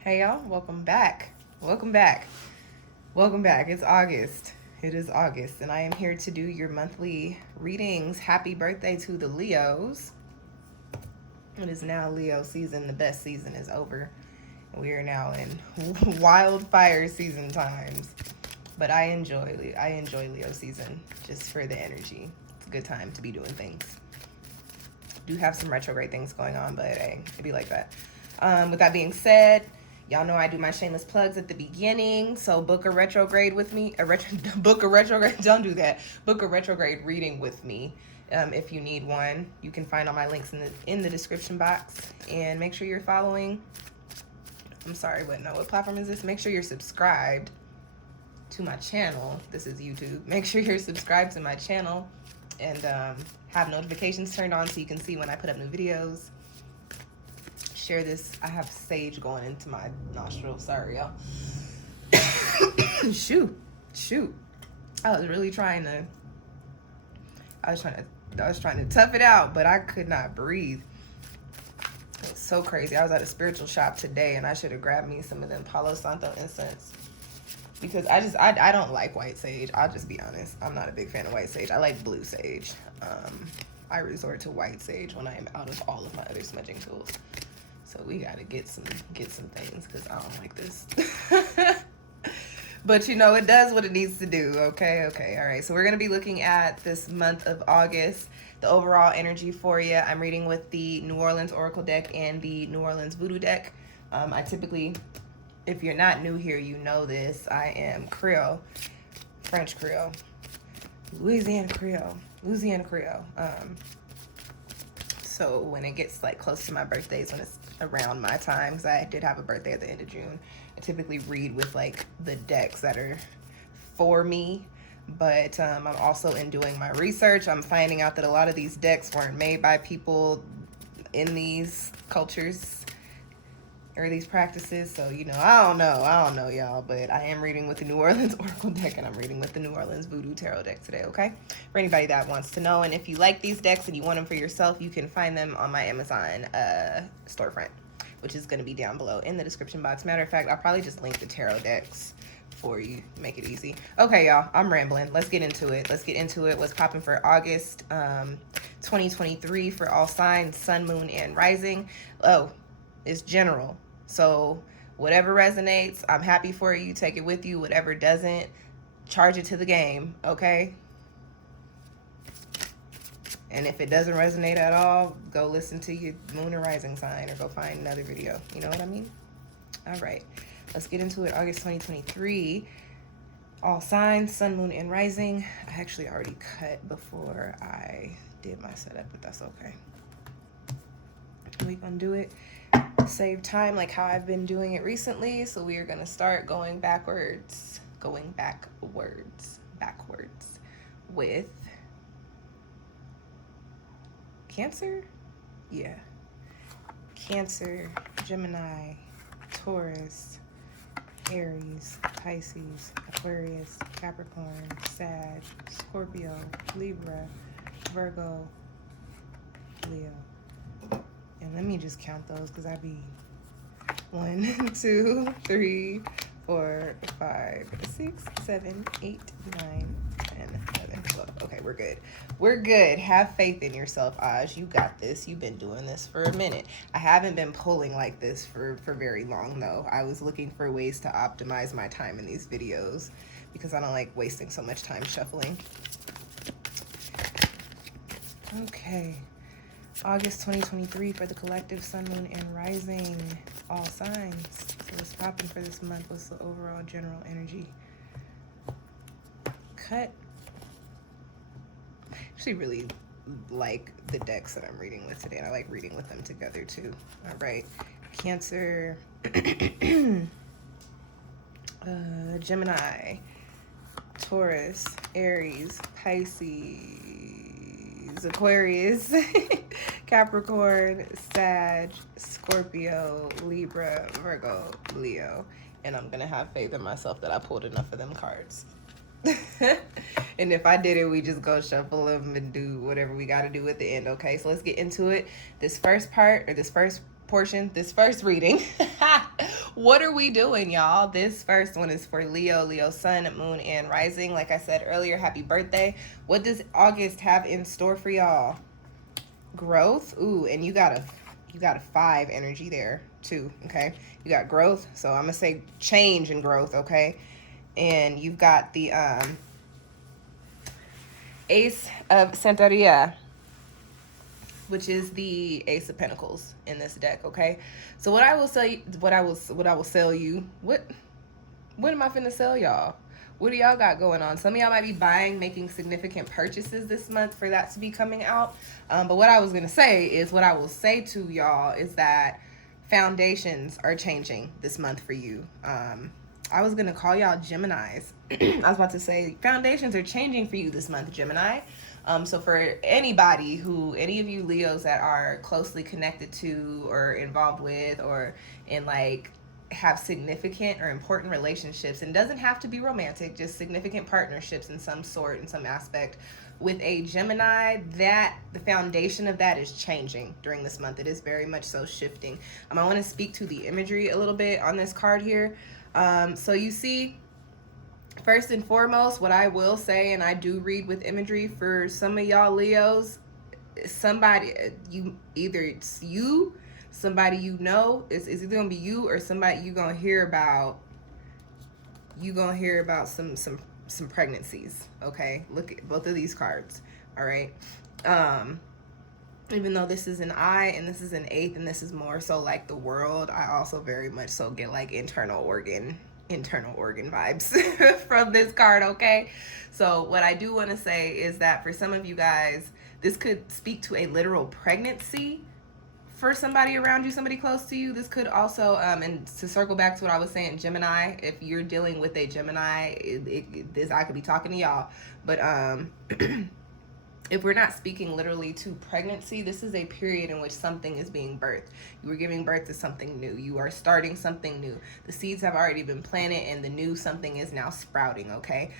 Hey y'all, welcome back. Welcome back. Welcome back. It's August. It is August, and I am here to do your monthly readings. Happy birthday to the Leos. It is now Leo season. The best season is over. We are now in wildfire season times. But I enjoy Leo season just for the energy. It's a good time to be doing things. Do have some retrograde things going on, but hey, it'd be like that. With that being said, y'all know I do my shameless plugs at the beginning. So book a retrograde with me. Book a retrograde. Don't do that. Book a retrograde reading with me. If you need one, you can find all my links in the description box. And make sure you're following. I'm sorry, but no, what platform is this? Make sure you're subscribed to my channel. This is YouTube. Make sure you're subscribed to my channel and have notifications turned on so you can see when I put up new videos. Share this. I have sage going into my nostrils. Sorry, y'all. shoot. I was trying to tough it out, but I could not breathe. It was so crazy. I was at a spiritual shop today, and I should have grabbed me some of them Palo Santo incense. Because I don't like white sage. I'll just be honest. I'm not a big fan of white sage. I like blue sage. I resort to white sage when I am out of all of my other smudging tools. So we gotta get some things because I don't like this. But you know, it does what it needs to do. Okay. All right. So we're gonna be looking at this month of August, the overall energy for you. I'm reading with the New Orleans Oracle deck and the New Orleans Voodoo deck. I typically, if you're not new here, you know this. I am Creole, French Creole, Louisiana Creole. So when it gets like close to my birthdays, when it's around my time, because I did have a birthday at the end of June, I typically read with like the decks that are for me. But I'm also in doing my research. I'm finding out that a lot of these decks weren't made by people in these cultures or these practices. So, you know, I don't know, y'all, but I am reading with the New Orleans Oracle deck and I'm reading with the New Orleans Voodoo Tarot deck today, okay? For anybody that wants to know. And if you like these decks and you want them for yourself, you can find them on my Amazon storefront, which is going to be down below in the description box. Matter of fact, I'll probably just link the tarot decks for you, make it easy. Okay, y'all, I'm rambling. Let's get into it. What's popping for August 2023 for all signs, sun, moon, and rising. Oh, it's general. So whatever resonates, I'm happy for you. Take it with you. Whatever doesn't, charge it to the game, okay? And if it doesn't resonate at all, go listen to your moon and rising sign or go find another video. You know what I mean? All right, let's get into it. August 2023, all signs, sun, moon, and rising. I actually already cut before I did my setup, but that's okay. We're gonna do it. Save time like how I've been doing it recently. So we are going to start going backwards with Cancer. Yeah. Cancer, Gemini, Taurus, Aries, Pisces, Aquarius, Capricorn, Sag, Scorpio, Libra, Virgo, Leo. And let me just count those because I be 1, 2, 3, 4, 5, 6, 7, 8, 9, 10, 11, 12. Okay, we're good. Have faith in yourself, Aj. You got this. You've been doing this for a minute. I haven't been pulling like this for very long though. I was looking for ways to optimize my time in these videos because I don't like wasting so much time shuffling. Okay. August 2023 for the collective, sun, moon, and rising, all signs. So what's popping for this month? What's the overall general energy? Cut. Actually really like the decks that I'm reading with today, and I like reading with them together too. All right. Cancer, Gemini, Taurus, Aries, Pisces, Aquarius, Capricorn, Sag, Scorpio, Libra, Virgo, Leo. And I'm going to have faith in myself that I pulled enough of them cards. And if I did it, we just go shuffle them and do whatever we got to do at the end, okay? So let's get into it. This first part, or this first portion, this first reading What are we doing, y'all? This first one is for Leo, Leo sun, moon, and rising. Like I said earlier, happy birthday. What does August have in store for y'all? Growth. Ooh, and you got a 5 energy there too, okay? You got growth, so I'm gonna say change and growth, okay? And you've got the Ace of Santeria, which is the Ace of Pentacles in this deck, okay? So what I will sell you, what I will sell you, what am I finna sell y'all? What do y'all got going on? Some of y'all might be buying, making significant purchases this month for that to be coming out. But what I was gonna say is, what I will say to y'all is that foundations are changing this month for you. I was gonna call y'all Geminis. I was about to say foundations are changing for you this month, Gemini. So for any of you Leos that are closely connected to or involved with or in like have significant or important relationships, and doesn't have to be romantic, just significant partnerships in some sort, in some aspect with a Gemini, that the foundation of that is changing during this month. It is very much so shifting. I want to speak to the imagery a little bit on this card here. So you see, first and foremost, what I will say, and I do read with imagery for some of y'all Leos, somebody, it's somebody you know, it's either gonna be you or somebody you're gonna hear about some pregnancies, okay? Look at both of these cards, all right? Even though this is an eye and this is an 8th and this is more so like the world, I also very much so get like internal organ vibes from this card, okay? So what I do want to say is that for some of you guys, this could speak to a literal pregnancy for somebody around you, somebody close to you. This could also, and to circle back to what I was saying, Gemini, if you're dealing with a Gemini, this I could be talking to y'all, but if we're not speaking literally to pregnancy, this is a period in which something is being birthed. You are giving birth to something new. You are starting something new. The seeds have already been planted and the new something is now sprouting, okay?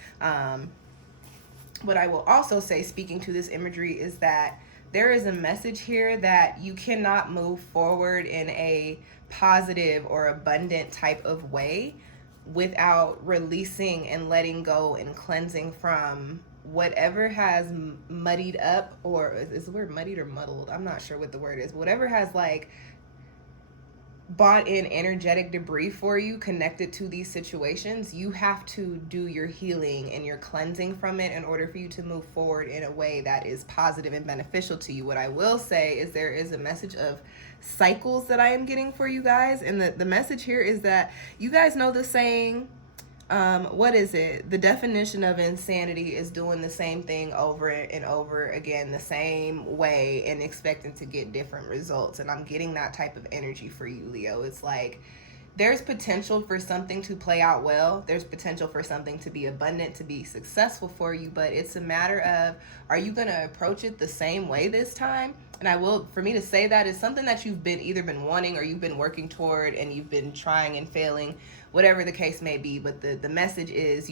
What I will also say, speaking to this imagery, is that there is a message here that you cannot move forward in a positive or abundant type of way without releasing and letting go and cleansing from whatever has muddied up, or is the word muddied or muddled? I'm not sure what the word is. Whatever has like brought in energetic debris for you connected to these situations, you have to do your healing and your cleansing from it in order for you to move forward in a way that is positive and beneficial to you. What I will say is there is a message of cycles that I am getting for you guys, and the message here is that you guys know the saying, what is it? The definition of insanity is doing the same thing over and over again the same way and expecting to get different results. And I'm getting that type of energy for you, Leo. It's like there's potential for something to play out well. There's potential for something to be abundant, to be successful for you, but it's a matter of, are you going to approach it the same way this time? And for me to say that is something that you've either been wanting or you've been working toward and you've been trying and failing, whatever the case may be. But the message is,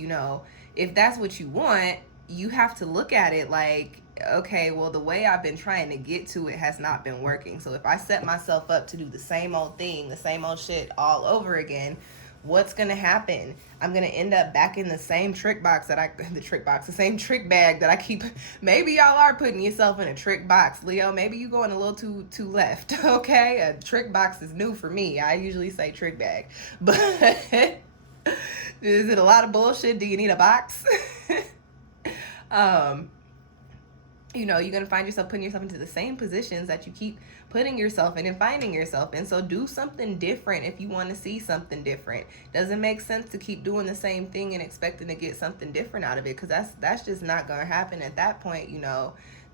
if that's what you want, you have to look at it like, okay, well, the way I've been trying to get to it has not been working. So if I set myself up to do the same old thing, the same old shit all over again, what's going to happen? I'm going to end up back in the same the same trick bag that I keep. Maybe y'all are putting yourself in a trick box, Leo. Maybe you going a little too left, okay? A trick box is new for me. I usually say trick bag. But is it a lot of bullshit? Do you need a box? You're going to find yourself putting yourself into the same positions that you keep putting yourself in and finding yourself in. So do something different if you want to see something different. Doesn't make sense to keep doing the same thing and expecting to get something different out of it, because that's just not going to happen at that point.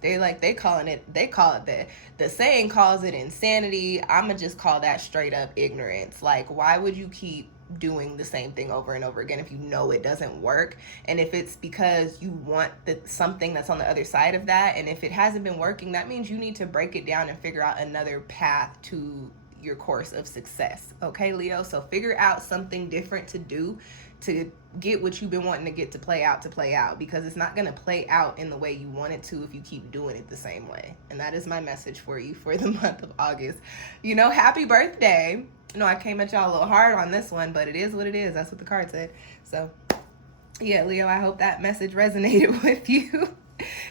They call it the saying calls it insanity. I'm going to just call that straight up ignorance. Like, why would you keep doing the same thing over and over again if you know it doesn't work? And if it's because you want something that's on the other side of that, and if it hasn't been working, that means you need to break it down and figure out another path to your course of success. Okay, Leo? So figure out something different to do to get what you've been wanting to get to play out, because it's not going to play out in the way you want it to if you keep doing it the same way. And that is my message for you for the month of August. Happy birthday. No, I came at y'all a little hard on this one, but it is what it is. That's what the card said. So, yeah, Leo, I hope that message resonated with you.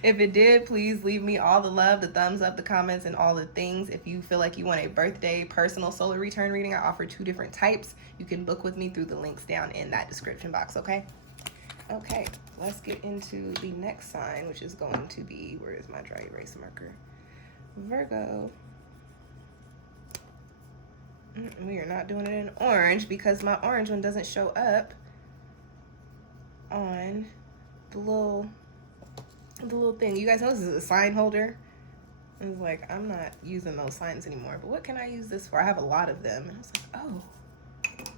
If it did, please leave me all the love, the thumbs up, the comments, and all the things. If you feel like you want a birthday personal solar return reading, I offer 2 different types. You can book with me through the links down in that description box, okay? Okay, let's get into the next sign, which is going to be, where is my dry erase marker? Virgo. We are not doing it in orange because my orange one doesn't show up on the little thing. You guys know this is a sign holder. I was like, I'm not using those signs anymore, but what can I use this for? I have a lot of them. And I was like, oh,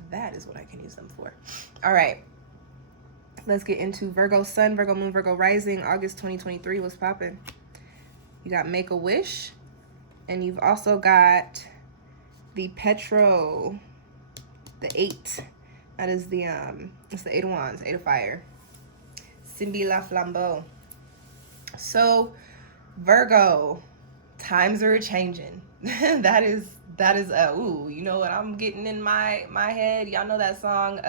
that is what I can use them for. All right, let's get into Virgo Sun, Virgo Moon, Virgo Rising, August 2023. What's poppin'? You got Make a Wish, and you've also got the Petro, the 8. That is the it's the 8 of Wands, 8 of Fire. Simbi la Flambeau. So Virgo, times are changing. that is ooh, you know what I'm getting in my head? Y'all know that song,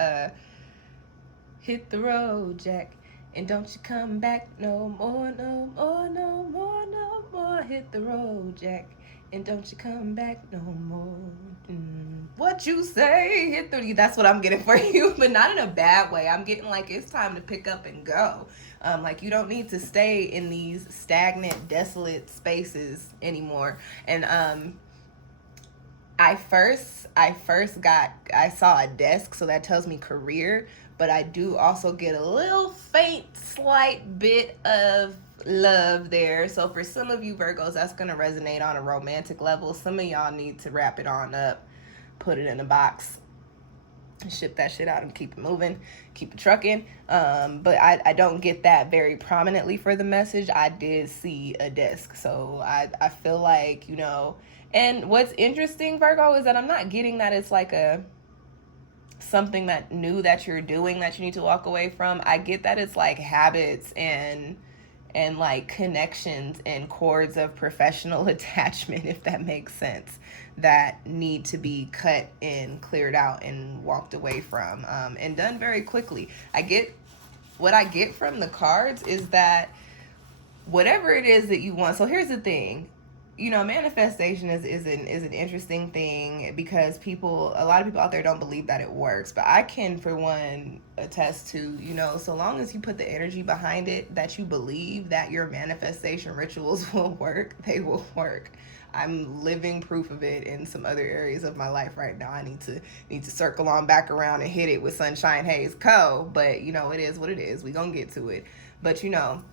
hit the road, Jack, and don't you come back no more, no more, no more, no more. Hit the road, Jack, and don't you come back no more. What you say? Hit the. That's what I'm getting for you, but not in a bad way. I'm getting like it's time to pick up and go. Like you don't need to stay in these stagnant, desolate spaces anymore. And I saw a desk, so that tells me career, but I do also get a little faint, slight bit of love there. So for some of you Virgos, that's going to resonate on a romantic level. Some of y'all need to wrap it on up, put it in a box, ship that shit out and keep it moving, keep it trucking. But I don't get that very prominently for the message. I did see a desk, so I feel like, you know. And what's interesting, Virgo, is that I'm not getting that it's like something that new that you're doing that you need to walk away from. I get that it's like habits and like connections and cords of professional attachment, if that makes sense, that need to be cut and cleared out and walked away from, and done very quickly. What I get from the cards is that whatever it is that you want. So here's the thing. You know, manifestation is an interesting thing because a lot of people out there don't believe that it works. But I can, for one, attest to, you know, so long as you put the energy behind it, that you believe that your manifestation rituals will work, they will work. I'm living proof of it in some other areas of my life right now. I need to circle on back around and hit it with SunshinehazeCo. But, you know, it is what it is. We gonna get to it. But, you know,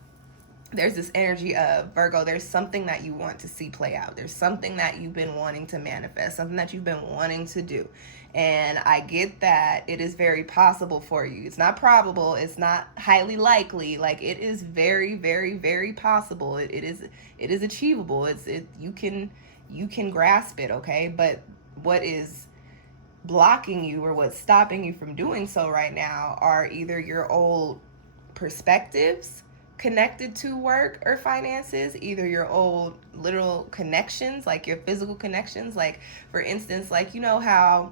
there's this energy of Virgo, there's something that you want to see play out. There's something that you've been wanting to manifest, something that you've been wanting to do. And I get that it is very possible for you. It's not probable. It's not highly likely. Like, it is very, very, very possible. It is achievable. You can grasp it, okay? But what is blocking you or what's stopping you from doing so right now are either your old perspectives connected to work or finances, either your old literal connections, like your physical connections. Like, for instance, like, you know how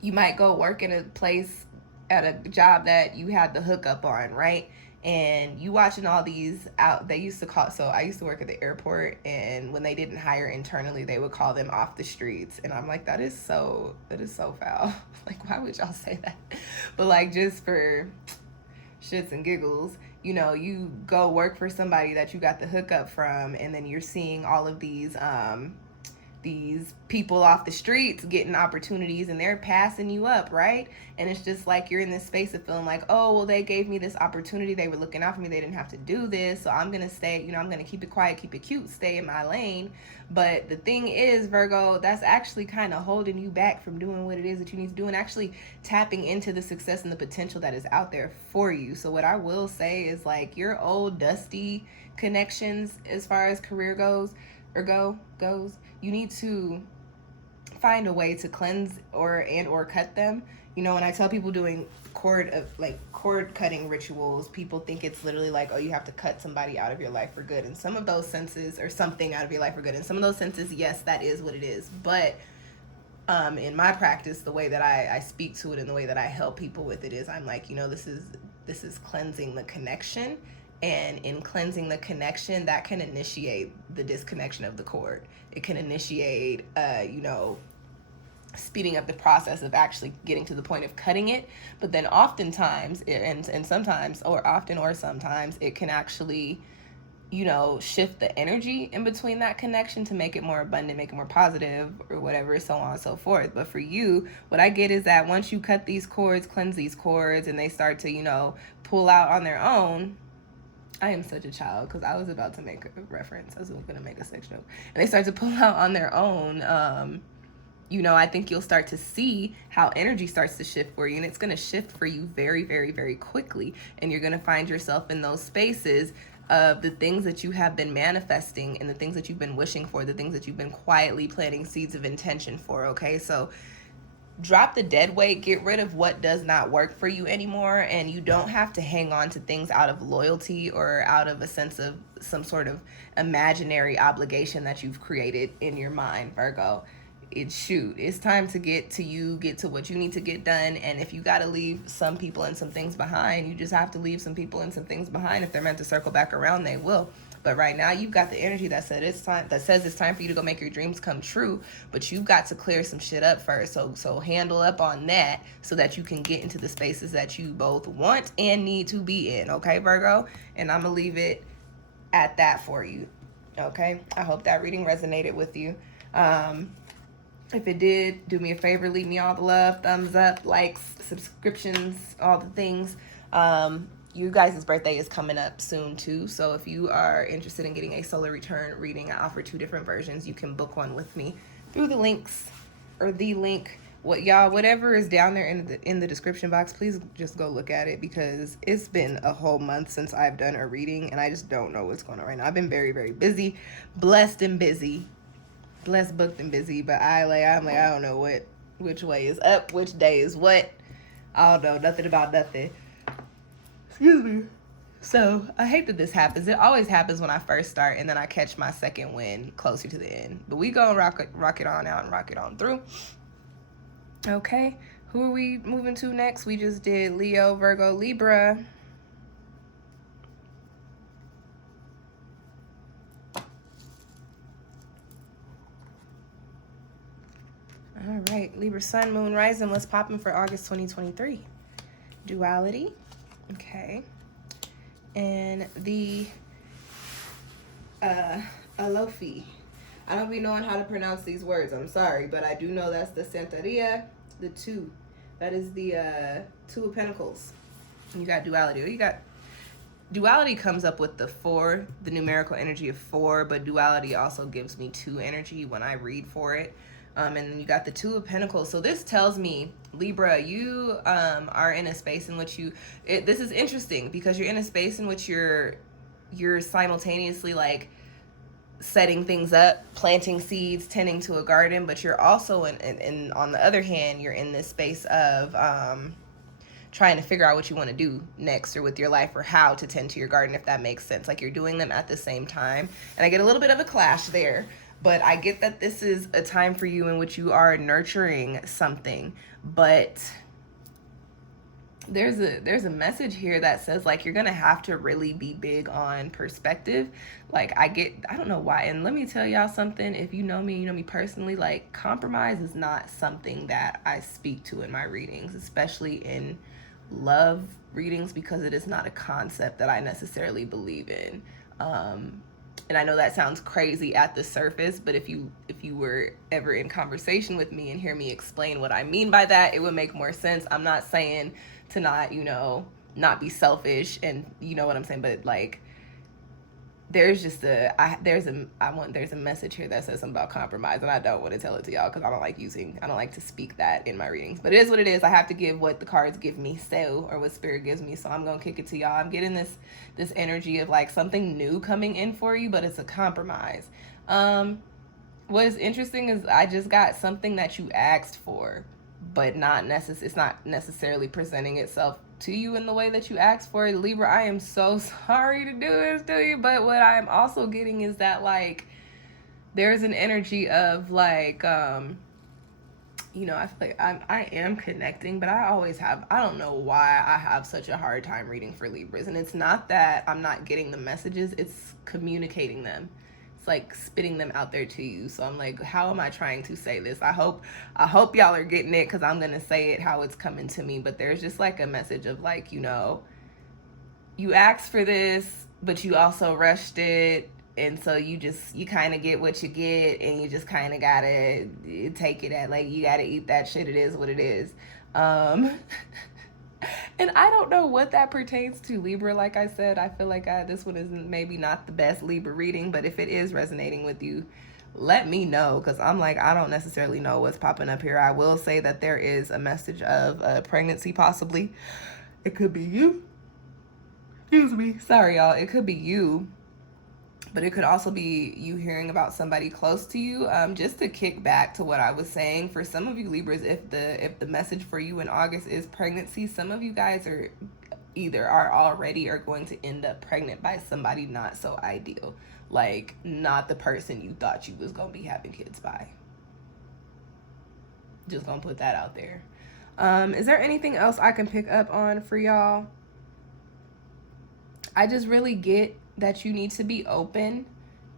you might go work in a place at a job that you had the hookup on, right? And you watching all these out, they used to call, so I used to work at the airport, and when they didn't hire internally, they would call them off the streets. And I'm like, that is so foul. Like, why would y'all say that? But like, just for shits and giggles, you know, you go work for somebody that you got the hookup from, and then you're seeing all of these people off the streets getting opportunities, and they're passing you up, right? And it's just like you're in this space of feeling like, oh, well, they gave me this opportunity, they were looking out for me, they didn't have to do this, so I'm gonna stay, you know, I'm gonna keep it quiet, keep it cute, stay in my lane. But the thing is, Virgo, that's actually kind of holding you back from doing what it is that you need to do, and actually tapping into the success and the potential that is out there for you. So what I will say is, like, your old dusty connections as far as career goes, you need to find a way to cleanse or cut them. You know, when I tell people doing cord cutting rituals, people think it's literally like, oh, you have to cut somebody out of your life for good. In some of those senses, or something out of your life for good. In some of those senses, yes, that is what it is. But in my practice, the way that I speak to it and the way that I help people with it is I'm like, this is cleansing the connection. And in cleansing the connection, that can initiate the disconnection of the cord. It can initiate, speeding up the process of actually getting to the point of cutting it. But then oftentimes, and sometimes, or often or sometimes, it can actually, shift the energy in between that connection to make it more abundant, make it more positive, or whatever, so on and so forth. But for you, what I get is that once you cut these cords, cleanse these cords, and they start to, pull out on their own. I am such a child, because I was about to make a reference. I was going to make a sex joke. And they start to pull out on their own. I think you'll start to see how energy starts to shift for you, and it's going to shift for you very, very, very quickly. And you're going to find yourself in those spaces of the things that you have been manifesting and the things that you've been wishing for, the things that you've been quietly planting seeds of intention for, okay? So drop the dead weight, get rid of what does not work for you anymore, and you don't have to hang on to things out of loyalty or out of a sense of some sort of imaginary obligation that you've created in your mind, Virgo. It's time to get to what you need to get done. And if you got to leave some people and some things behind, you just have to leave some people and some things behind. If they're meant to circle back around, they will. But right now you've got the energy that says it's time for you to go make your dreams come true. But you've got to clear some shit up first. So handle up on that so that you can get into the spaces that you both want and need to be in. Okay, Virgo? And I'm going to leave it at that for you. Okay? I hope that reading resonated with you. If it did, do me a favor, leave me all the love, thumbs up, likes, subscriptions, all the things. You guys' birthday is coming up soon too, so if you are interested in getting a solar return reading, I offer 2 different versions. You can book one with me through the links or the link. Whatever is down there in the description box, please just go look at it, because it's been a whole month since I've done a reading and I just don't know what's going on right now. I've been very, very busy, blessed and busy. Blessed, booked, and busy, but I don't know which way is up, which day is what. I don't know nothing about nothing. Excuse me. So I hate that this happens. It always happens when I first start, and then I catch my second wind closer to the end. But we gonna rock it on out and rock it on through. Okay, who are we moving to next? We just did Leo, Virgo, Libra. All right, Libra, Sun, Moon, Rising. Let's pop in for August 2023. Duality. Okay. And the Alofi. I don't be knowing how to pronounce these words. I'm sorry, but I do know that's the Santeria, the 2. That is the 2 of Pentacles. You got duality. Duality comes up with the 4, the numerical energy of 4, but duality also gives me 2 energy when I read for it. And then you got the 2 of Pentacles. So this tells me, Libra, you are in a space in which this is interesting, because you're in a space in which you're simultaneously like setting things up, planting seeds, tending to a garden, but you're also in on the other hand, you're in this space of trying to figure out what you want to do next or with your life, or how to tend to your garden, if that makes sense. Like you're doing them at the same time. And I get a little bit of a clash there. But I get that this is a time for you in which you are nurturing something. But there's a message here that says, like, you're going to have to really be big on perspective. Like, I don't know why. And let me tell y'all something. If you know me personally, like, compromise is not something that I speak to in my readings, especially in love readings, because it is not a concept that I necessarily believe in. And I know that sounds crazy at the surface, but if you were ever in conversation with me and hear me explain what I mean by that, it would make more sense. I'm not saying to not, not be selfish, and you know what I'm saying, but like there's just there's a message here that says something about compromise, and I don't want to tell it to y'all because I don't like to speak that in my readings. But it is what it is. I have to give what the cards give me, or what spirit gives me. So I'm gonna kick it to y'all. I'm getting this energy of like something new coming in for you, but it's a compromise. What is interesting is I just got something that you asked for, but it's not necessarily presenting itself to you in the way that you asked for it. Libra, I am so sorry to do this to you, but what I'm also getting is that like there's an energy of like you know, I feel like I am connecting, but I always have, I don't know why I have such a hard time reading for Libras. And it's not that I'm not getting the messages, it's communicating them. It's like spitting them out there to you. So I'm like, how am I trying to say this? I hope y'all are getting it, because I'm going to say it how it's coming to me. But there's just like a message of like, you know, you asked for this, but you also rushed it. And so you kind of get what you get, and you just kind of gotta take it at, like, you gotta eat that shit. It is what it is. And I don't know what that pertains to Libra. Like I said, I feel like this one isn't maybe not the best Libra reading, but if it is resonating with you, let me know, because I'm like, I don't necessarily know what's popping up here. I will say that there is a message of pregnancy, possibly. It could be you. Excuse me. Sorry, y'all. It could be you. But it could also be you hearing about somebody close to you. Just to kick back to what I was saying, for some of you Libras, if the message for you in August is pregnancy, some of you guys are already or going to end up pregnant by somebody not so ideal. Like, not the person you thought you was going to be having kids by. Just going to put that out there. Is there anything else I can pick up on for y'all? I just really get that you need to be open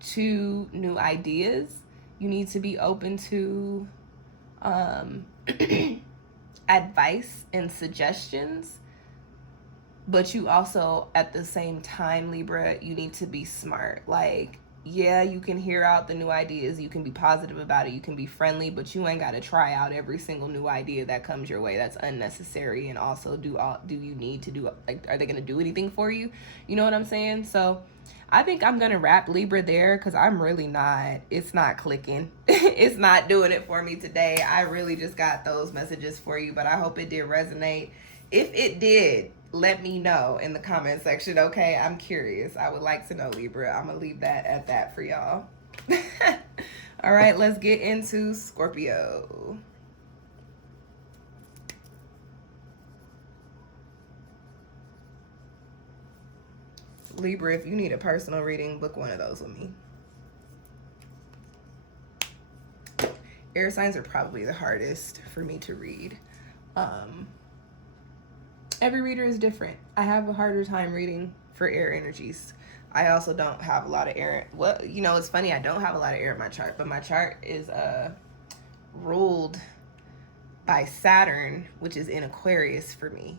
to new ideas. You need to be open to advice and suggestions. But you also, at the same time, Libra, you need to be smart. Like, yeah, you can hear out the new ideas. You can be positive about it. You can be friendly, but you ain't got to try out every single new idea that comes your way. That's unnecessary. And also, do you need to do, like, are they going to do anything for you? You know what I'm saying? So I think I'm going to wrap Libra there, because I'm really not, it's not clicking. It's not doing it for me today. I really just got those messages for you, but I hope it did resonate. If it did, let me know in the comment section, okay? I'm curious. I would like to know, Libra. I'm going to leave that at that for y'all. All right, let's get into Scorpio. Libra, if you need a personal reading, book one of those with me. Air signs are probably the hardest for me to read. Every reader is different. I have a harder time reading for air energies. I also don't have a lot of air. Well, you know, it's funny, I don't have a lot of air in my chart, but my chart is ruled by Saturn, which is in Aquarius for me.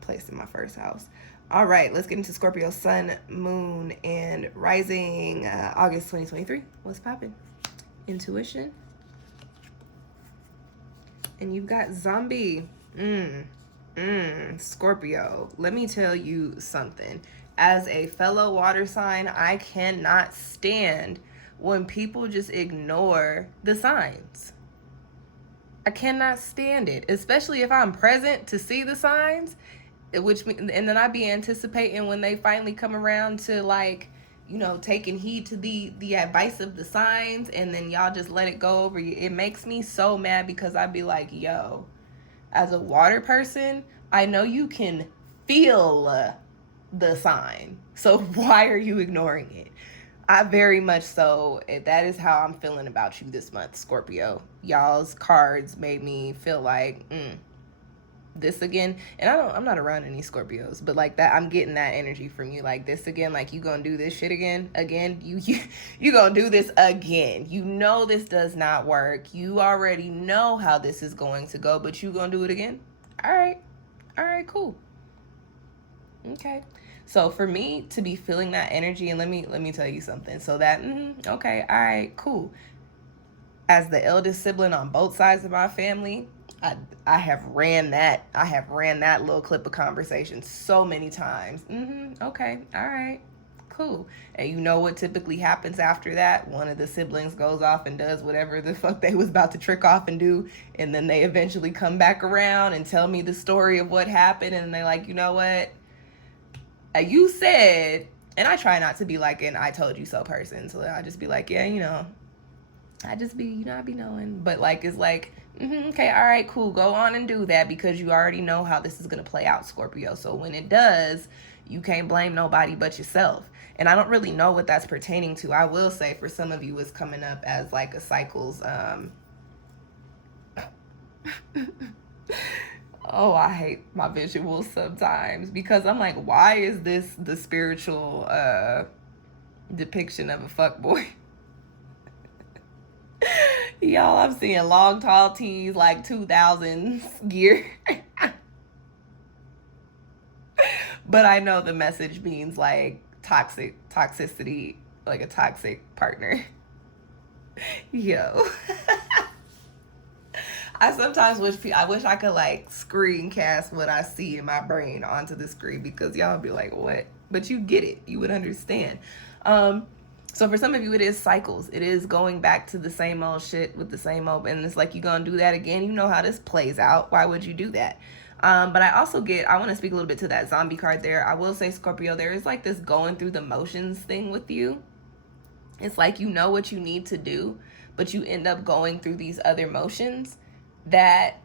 Placed in my first house. All right, let's get into Scorpio sun, moon, and rising. August 2023. What's poppin'? Intuition. And you've got zombie. Scorpio. Let me tell you something. As a fellow water sign, I cannot stand when people just ignore the signs. I cannot stand it, especially if I'm present to see the signs, and then I be anticipating when they finally come around to, like, you know, taking heed to the advice of the signs, and then y'all just let it go over you. It makes me so mad, because I'd be like, yo, as a water person, I know you can feel the sign, so why are you ignoring it? I very much so, that is how I'm feeling about you this month, Scorpio. Y'all's cards made me feel like, this again. And I'm not around any Scorpios, but like that, I'm getting that energy from you. Like, this again, like, you gonna do this shit again, you gonna do this again. You know this does not work. You already know how this is going to go, but you gonna do it again? All right, cool. Okay. So for me to be feeling that energy, and let me tell you something. So that, okay, all right, cool. As the eldest sibling on both sides of my family, I have ran that little clip of conversation so many times. Okay, all right, cool. And you know what typically happens after that? One of the siblings goes off and does whatever the fuck they was about to trick off and do, and then they eventually come back around and tell me the story of what happened, and they're like, you know what? You said, and I try not to be like an I told you so person, so I just be like, yeah, you know, I be knowing, but like, it's like, okay, all right, cool, go on and do that, because you already know how this is going to play out, Scorpio. So when it does, you can't blame nobody but yourself. And I don't really know what that's pertaining to. I will say for some of you, it's coming up as like a cycles. Oh, I hate my visuals sometimes because I'm like, why is this the spiritual depiction of a fuckboy? Y'all, I'm seeing long, tall tees like 2000s gear. But I know the message means like toxicity, like a toxic partner. Yo. I sometimes wish I could like screencast what I see in my brain onto the screen because y'all be like, what? But you get it. You would understand. So for some of you, it is cycles. It is going back to the same old shit with the same old, and it's like, you gonna do that again? You know how this plays out. Why would you do that? But I also I want to speak a little bit to that zombie card there. I will say, Scorpio, there is like this going through the motions thing with you. It's like you know what you need to do, but you end up going through these other motions that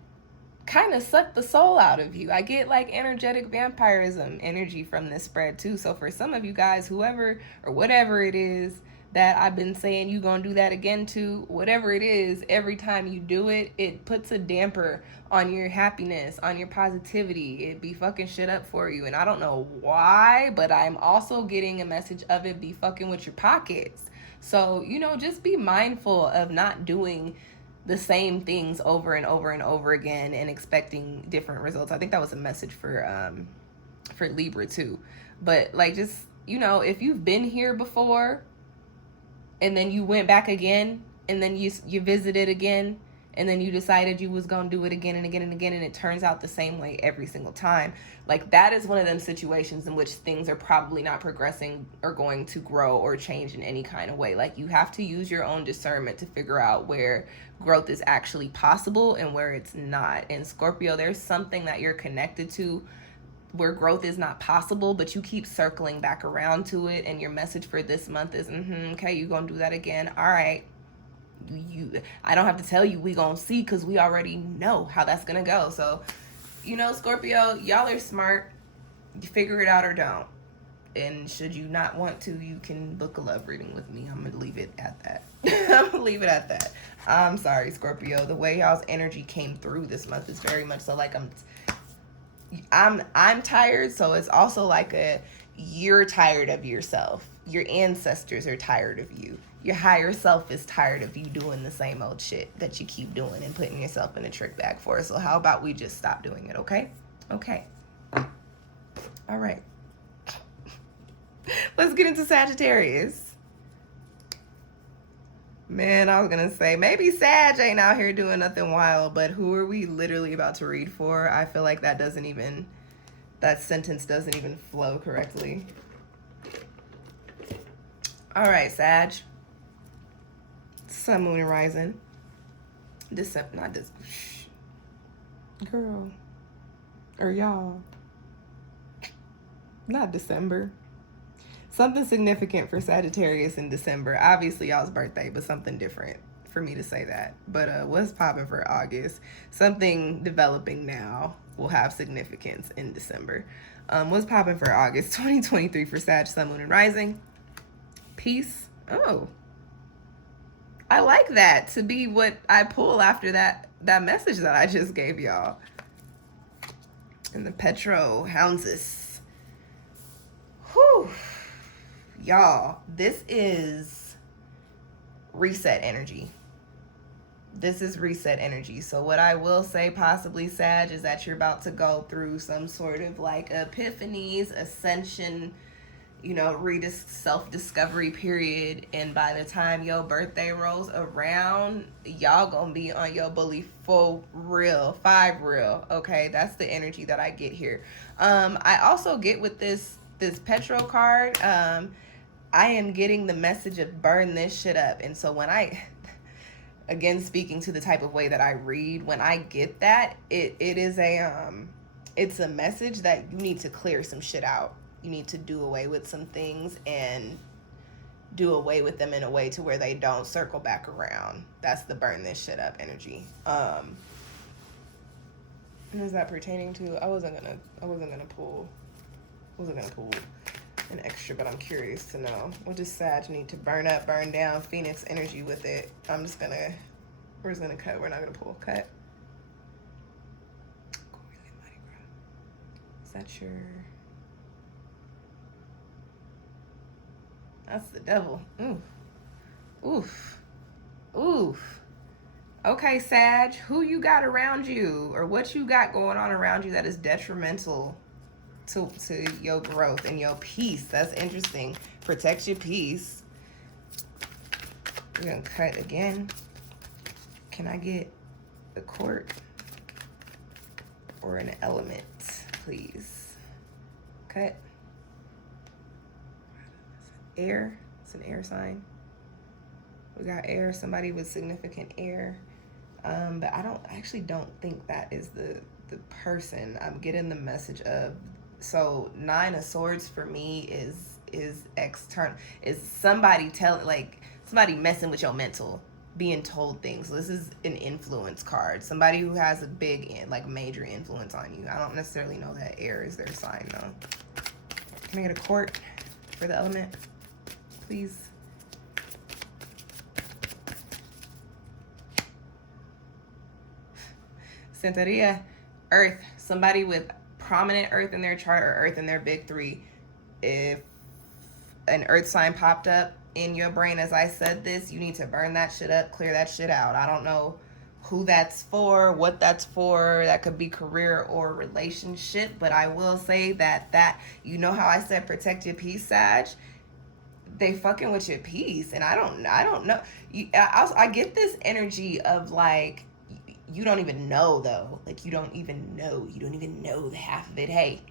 kind of suck the soul out of you. I get like energetic vampirism energy from this spread too. So for some of you guys, whoever or whatever it is that I've been saying you gonna do that again to, whatever it is, every time you do it, it puts a damper on your happiness, on your positivity. It be fucking shit up for you. And I don't know why, but I'm also getting a message of it be fucking with your pockets. So, you know, just be mindful of not doing the same things over and over and over again and expecting different results. I think that was a message for Libra too. But like, just, you know, if you've been here before and then you went back again and then you visited again and then you decided you was gonna do it again and again and again, and it turns out the same way every single time, like that is one of them situations in which things are probably not progressing or going to grow or change in any kind of way. Like, you have to use your own discernment to figure out where growth is actually possible and where it's not. And Scorpio, there's something that you're connected to where growth is not possible, but you keep circling back around to it, and your message for this month is, okay, you gonna do that again? All right. I don't have to tell you, we gonna see, because we already know how that's gonna go. So, you know, Scorpio, y'all are smart. You figure it out or don't. And should you not want to, you can book a love reading with me. I'm gonna leave it at that. I'm gonna leave it at that. I'm sorry, Scorpio. The way y'all's energy came through this month is very much so like I'm tired. So it's also like you're tired of yourself. Your ancestors are tired of you. Your higher self is tired of you doing the same old shit that you keep doing and putting yourself in a trick bag for. So how about we just stop doing it, okay? Okay. All right. Let's get into Sagittarius. Man, I was going to say, maybe Sag ain't out here doing nothing wild, but who are we literally about to read for? I feel like that sentence doesn't even flow correctly. All right, Sag. Sun, moon, and rising. Girl. Or y'all. Not December. Something significant for Sagittarius in December. Obviously, y'all's birthday, but something different for me to say that. But what's popping for August? Something developing now will have significance in December. What's popping for August 2023 for Sag, Sun, Moon, and Rising? Peace. Oh. I like that to be what I pull after that message that I just gave y'all. And the Petro Hounds. Whew. Y'all, this is reset energy. This is reset energy. So what I will say, possibly, Sag, is that you're about to go through some sort of like epiphanies, ascension, you know, self-discovery period. And by the time your birthday rolls around, y'all gonna be on your bully 5 real. Okay, that's the energy that I get here. I also get with this Petro card, I am getting the message of burn this shit up. And so when again, speaking to the type of way that I read, when I get that, it's a message that you need to clear some shit out. You need to do away with some things and do away with them in a way to where they don't circle back around. That's the burn this shit up energy. What is that pertaining to? I wasn't gonna pull. an extra, but I'm curious to know. What does Sag need to burn up, burn down, Phoenix energy with it? I'm just gonna, we're just gonna cut. We're not gonna pull. Cut. Is that your... That's the devil. Ooh. Oof. Oof. Okay, Sag, who you got around you or what you got going on around you that is detrimental to your growth and your peace? That's interesting. Protect your peace. We're going to cut again. Can I get the court or an element, please? Cut. Air. It's an air sign. We got air, somebody with significant air. But I actually don't think that is the person. I'm getting the message of, so 9 of Swords for me is external, is somebody somebody messing with your mental, being told things. So this is an influence card. Somebody who has a big, major influence on you. I don't necessarily know that air is their sign though. Can I get a court for the element, please? Santeria, Earth. Somebody with prominent Earth in their chart or Earth in their big 3. If an Earth sign popped up in your brain as I said this, you need to burn that shit up, clear that shit out. I don't know who that's for, what that's for. That could be career or relationship, but I will say that you know how I said protect your peace, Sag? They fucking with your peace, and I don't know. I get this energy of you don't even know though. You don't even know the half of it. Hey,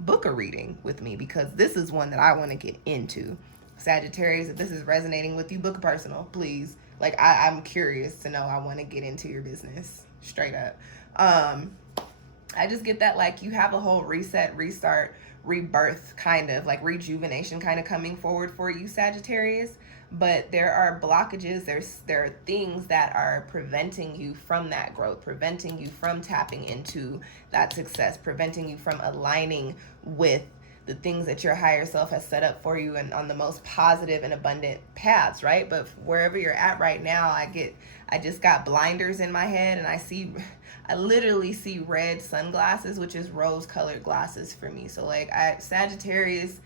book a reading with me because this is one that I want to get into. Sagittarius, if this is resonating with you, book a personal, please. I'm curious to know. I want to get into your business straight up. I just get that you have a whole reset, restart, rebirth kind of rejuvenation kind of coming forward for you, Sagittarius. But there are blockages, there are things that are preventing you from that growth, preventing you from tapping into that success, preventing you from aligning with the things that your higher self has set up for you and on the most positive and abundant paths, right? But wherever you're at right now, I just got blinders in my head, and I literally see red sunglasses, which is rose-colored glasses for me. So Sagittarius,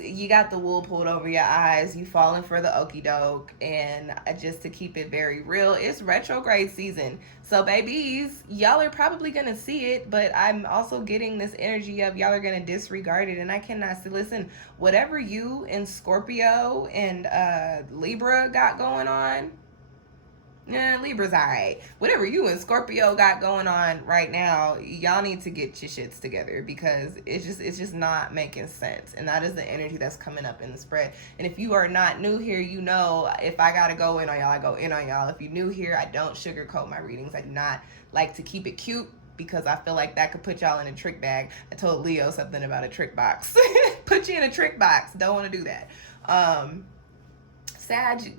you got the wool pulled over your eyes, you falling for the okie doke, and just to keep it very real, it's retrograde season. So babies, y'all are probably gonna see it, but I'm also getting this energy of y'all are gonna disregard it, and I cannot say, listen, whatever you and Scorpio and Libra got going on, Libra's alright. Whatever you and Scorpio got going on right now, y'all need to get your shits together because it's just not making sense. And that is the energy that's coming up in the spread. And if you are not new here, you know if I gotta go in on y'all, I go in on y'all. If you're new here, I don't sugarcoat my readings. I do not like to keep it cute because I feel like that could put y'all in a trick bag. I told Leo something about a trick box. Put you in a trick box. Don't want to do that. Sag,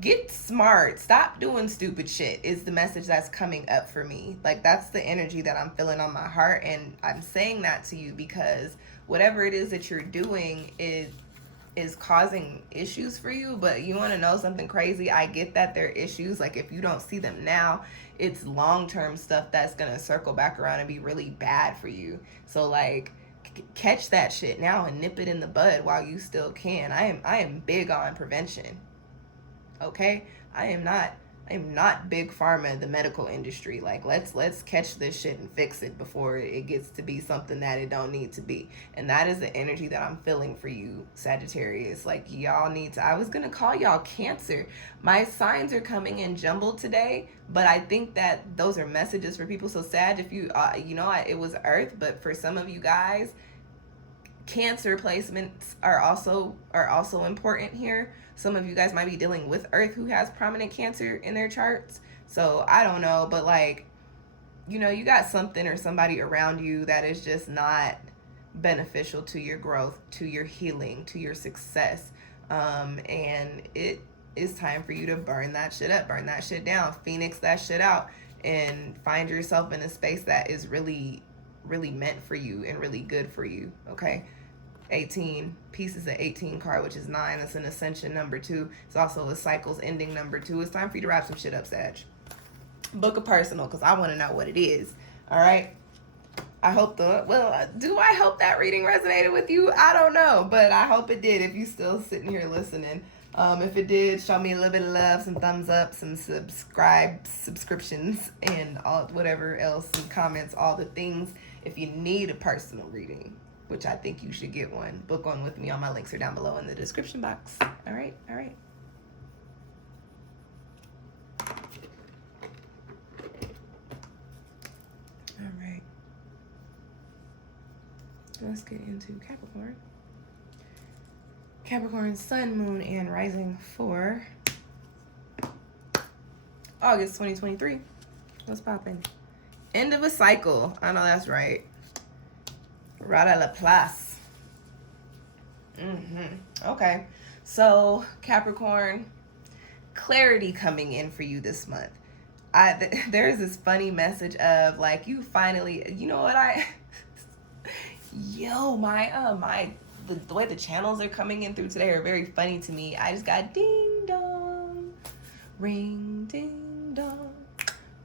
get smart. Stop doing stupid shit is the message that's coming up for me. That's the energy that I'm feeling on my heart, and I'm saying that to you because whatever it is that you're doing is causing issues for you. But you want to know something crazy? I get that they're issues. If you don't see them now, it's long-term stuff that's gonna circle back around and be really bad for you. So catch that shit now and nip it in the bud while you still can. I am big on prevention. Okay, I am not big pharma, the medical industry. Let's catch this shit and fix it before it gets to be something that it don't need to be. And that is the energy that I'm feeling for you, Sagittarius. Y'all need to, I was gonna call y'all Cancer. My signs are coming in jumbled today, but I think that those are messages for people. So Sag, if you it was Earth, but for some of you guys, Cancer placements are also important here. Some of you guys might be dealing with Earth who has prominent Cancer in their charts. So I don't know, but you got something or somebody around you that is just not beneficial to your growth, to your healing, to your success. And it is time for you to burn that shit up, burn that shit down, phoenix that shit out, and find yourself in a space that is really, really meant for you and really good for you. Okay. 18. Peace is an 18 card, which is 9. It's an ascension number 2. It's also a cycle's ending number 2. It's time for you to wrap some shit up, Sag. Book a personal, because I want to know what it is. All right? I hope do I hope that reading resonated with you? I don't know, but I hope it did if you still sitting here listening. If it did, show me a little bit of love, some thumbs up, some subscriptions, and all whatever else, some comments, all the things. If you need a personal reading, which I think you should get one, book one with me. All my links are down below in the description box. All right. Let's get into Capricorn. Capricorn sun, moon, and rising for August 2023. What's poppin'? End of a cycle. I know that's right. Rada la place. Okay. So Capricorn, clarity coming in for you this month. There's this funny message of like, you finally, you know what yo, the way the channels are coming in through today are very funny to me. I just got ding dong, ring ding dong,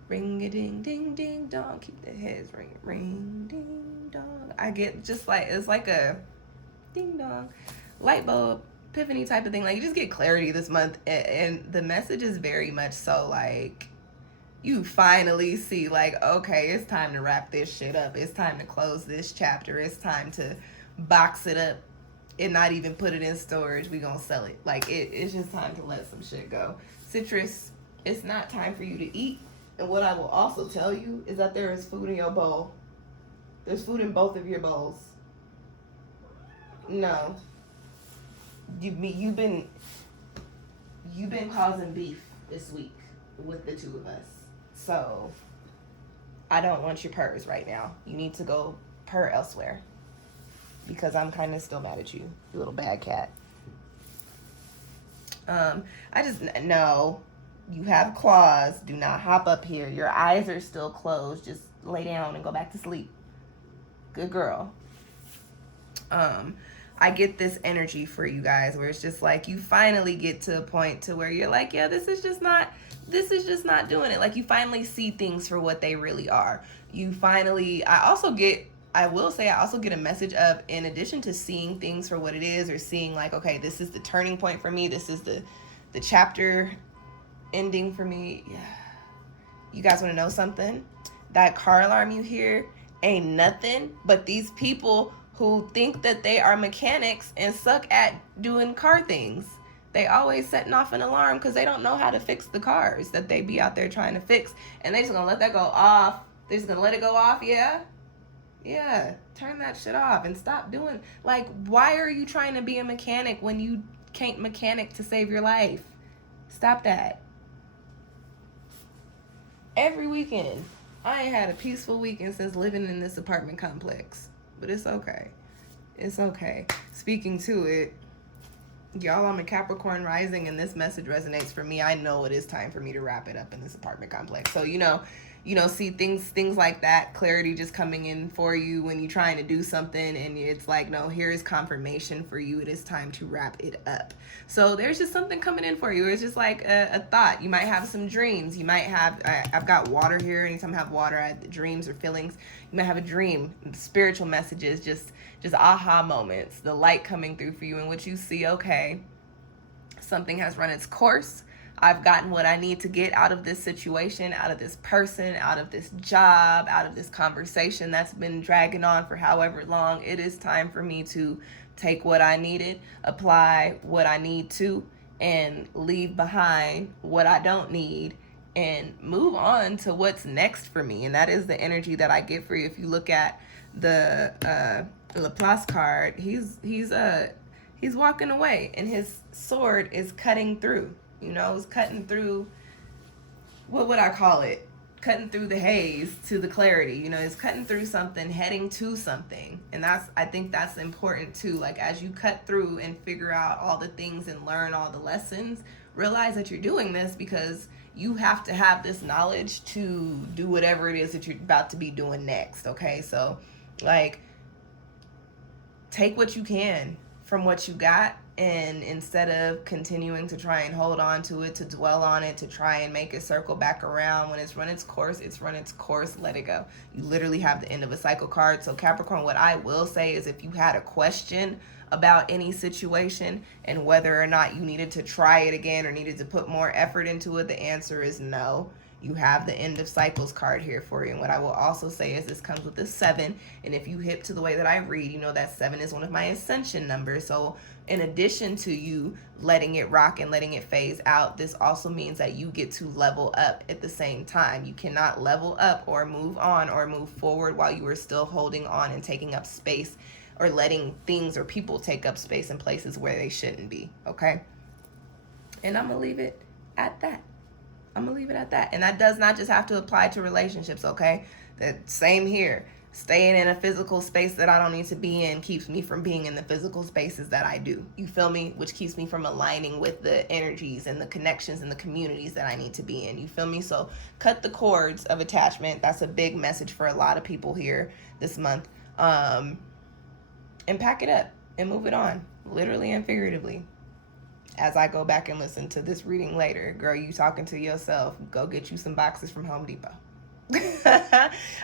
ring a ding ding ding dong. Keep the heads ringing, ring ding dong. I get just like, it's like a ding dong, light bulb, epiphany type of thing. Like, you just get clarity this month, and the message is very much so like, you finally see like, okay, it's time to wrap this shit up. It's time to close this chapter. It's time to box it up and not even put it in storage. We gonna sell it. Like, it's just time to let some shit go. Citrus, it's not time for you to eat. And what I will also tell you is that there is food in your bowl. There's food in both of your bowls. No. You've been causing beef this week with the two of us. So I don't want your purrs right now. You need to go purr elsewhere, because I'm kind of still mad at you, you little bad cat. No, you have claws. Do not hop up here. Your eyes are still closed. Just lay down and go back to sleep. Good girl. I get this energy for you guys where it's just like, you finally get to a point to where you're like, yeah, this is just not doing it. Like, you finally see things for what they really are. You finally, I also get a message of, in addition to seeing things for what it is, or seeing like, okay, this is the turning point for me. This is the chapter ending for me. Yeah. You guys want to know something? That car alarm you hear ain't nothing but these people who think that they are mechanics and suck at doing car things. They always setting off an alarm because they don't know how to fix the cars that they be out there trying to fix. And they just gonna let that go off. They're just gonna let it go off, yeah? Yeah, turn that shit off and stop doing, like, why are you trying to be a mechanic when you can't mechanic to save your life? Stop that. Every weekend. I ain't had a peaceful weekend since living in this apartment complex. But it's okay. It's okay. Speaking to it, y'all, I'm a Capricorn rising, and this message resonates for me. I know it is time for me to wrap it up in this apartment complex. So, see things like that, clarity just coming in for you when you're trying to do something, and it's like, no, here is confirmation for you. It is time to wrap it up. So there's just something coming in for you. It's just like a thought. You might have some dreams. You might have, I've got water here. Anytime I have water, I have dreams or feelings. You might have a dream, spiritual messages, just aha moments, the light coming through for you in which you see, okay, something has run its course. I've gotten what I need to get out of this situation, out of this person, out of this job, out of this conversation that's been dragging on for however long. It is time for me to take what I needed, apply what I need to, and leave behind what I don't need, and move on to what's next for me. And that is the energy that I get for you. If you look at the Laplace card, he's walking away, and his sword is cutting through. It's cutting through, what would I call it? Cutting through the haze to the clarity. It's cutting through something, heading to something. And I think that's important too. Like, as you cut through and figure out all the things and learn all the lessons, realize that you're doing this because you have to have this knowledge to do whatever it is that you're about to be doing next. Okay. So, like, take what you can from what you got, and instead of continuing to try and hold on to it, to dwell on it, to try and make it circle back around, when it's run its course, let it go. You literally have the end of a cycle card. So Capricorn, what I will say is, if you had a question about any situation and whether or not you needed to try it again or needed to put more effort into it, the answer is no. You have the end of cycles card here for you. And what I will also say is, this comes with a 7. And if you hip to the way that I read, you know that 7 is one of my ascension numbers. So in addition to you letting it rock and letting it phase out, this also means that you get to level up at the same time. You cannot level up or move on or move forward while you are still holding on and taking up space, or letting things or people take up space in places where they shouldn't be, okay? And I'm gonna leave it at that. I'm gonna leave it at that. And that does not just have to apply to relationships, okay? The same here. Staying in a physical space that I don't need to be in keeps me from being in the physical spaces that I do. You feel me? Which keeps me from aligning with the energies and the connections and the communities that I need to be in. You feel me? So cut the cords of attachment. That's a big message for a lot of people here this month. And pack it up and move it on, literally and figuratively. As I go back and listen to this reading later, girl, you talking to yourself. Go get you some boxes from Home Depot.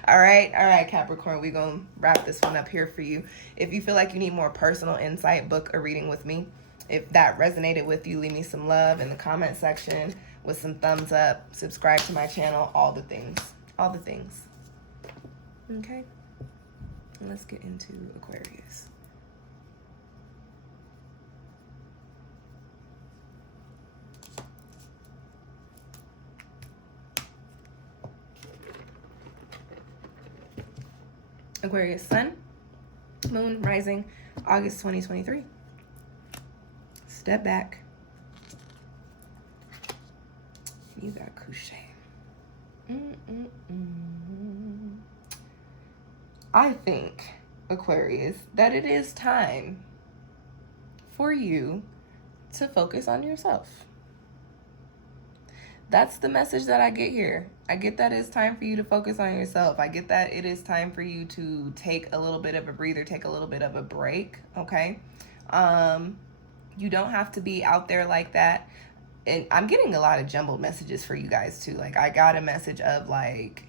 All right, Capricorn, we're going to wrap this one up here for you. If you feel like you need more personal insight, book a reading with me. If that resonated with you, leave me some love in the comment section with some thumbs up. Subscribe to my channel, all the things. Okay, and let's get into Aquarius. Aquarius sun, moon, rising, August 2023. Step back. You got couché. I think, Aquarius, that it is time for you to focus on yourself. That's the message that I get here. I get that it's time for you to focus on yourself. I get that it is time for you to take a little bit of a breather, take a little bit of a break, okay? You don't have to be out there like that. And I'm getting a lot of jumbled messages for you guys too. Like, I got a message of like,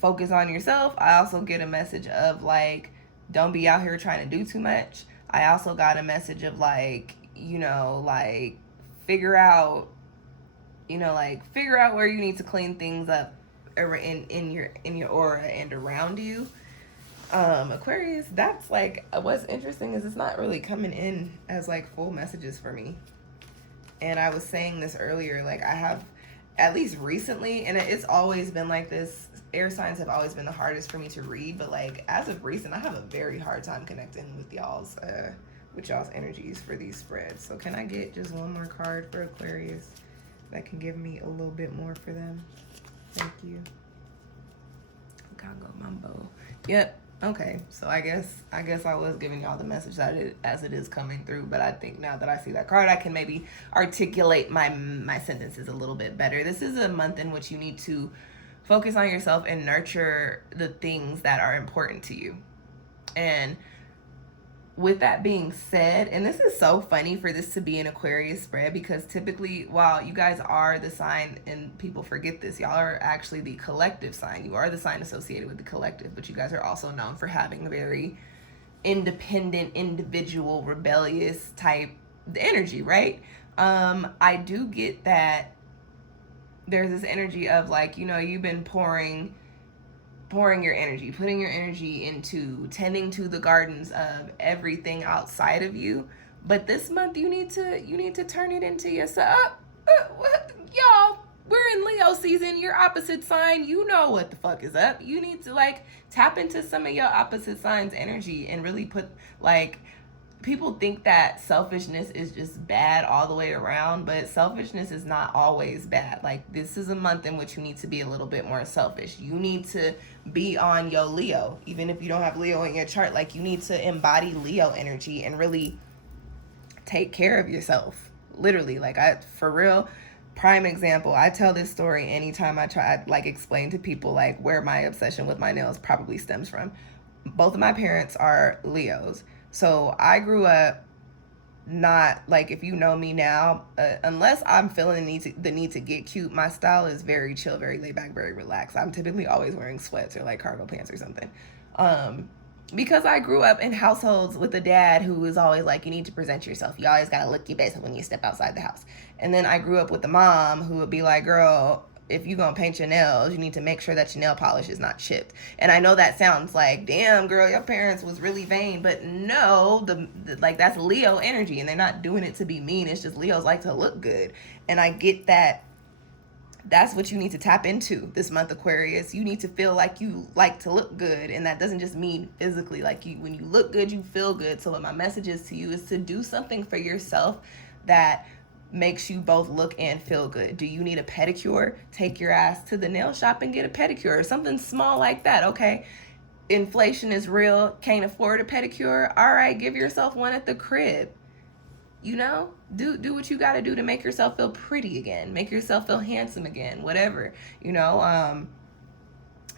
focus on yourself. I also get a message of like, don't be out here trying to do too much. I also got a message of like, you know, like figure out where you need to clean things up in your aura and around you. Aquarius, that's like, what's interesting is it's not really coming in as like full messages for me. And I was saying this earlier, like I have, at least recently, and it's always been like this, air signs have always been the hardest for me to read, but like as of recent, I have a very hard time connecting with y'all's energies for these spreads. So can I get just one more card for Aquarius that can give me a little bit more for them? Thank you. Congo Mambo. Yep. Okay. So I guess I was giving y'all the message that as it is coming through, but I think now that I see that card, I can maybe articulate my sentences a little bit better. This is a month in which you need to focus on yourself and nurture the things that are important to you. And with that being said, and this is so funny for this to be an Aquarius spread, because typically, while you guys are the sign, and people forget this, y'all are actually the collective sign. You are the sign associated with the collective, but you guys are also known for having a very independent, individual, rebellious type energy, right? I do get that there's this energy of like, you know, you've been pouring your energy, putting your energy into tending to the gardens of everything outside of you. But this month you need to turn it into yourself. Y'all, we're in Leo season. Your opposite sign, you know what the fuck is up. You need to like tap into some of your opposite sign's energy and really put like, people think that selfishness is just bad all the way around, but selfishness is not always bad. Like, this is a month in which you need to be a little bit more selfish. You need to be on your Leo, even if you don't have Leo in your chart. Like, you need to embody Leo energy and really take care of yourself. Literally, like, for real, prime example, I tell this story anytime I try like explain to people like where my obsession with my nails probably stems from. Both of my parents are Leos. So I grew up not like, if you know me now, unless I'm feeling the need to get cute, my style is very chill, very laid back, very relaxed. I'm typically always wearing sweats or like cargo pants or something. Because I grew up in households with a dad who was always like, you need to present yourself. You always got to look your best when you step outside the house. And then I grew up with a mom who would be like, girl, if you're going to paint your nails, you need to make sure that your nail polish is not chipped. And I know that sounds like, damn, girl, your parents was really vain. But no, like, that's Leo energy, and they're not doing it to be mean. It's just Leos like to look good. And I get that. That's what you need to tap into this month, Aquarius. You need to feel like you like to look good. And that doesn't just mean physically. Like, when you look good, you feel good. So what my message is to you is to do something for yourself that makes you both look and feel good. Do you need a pedicure? Take your ass to the nail shop and get a pedicure, or something small like that. Okay, inflation is real. Can't afford a pedicure? All right, give yourself one at the crib. You know, do what you got to do to make yourself feel pretty again, make yourself feel handsome again, whatever. You know,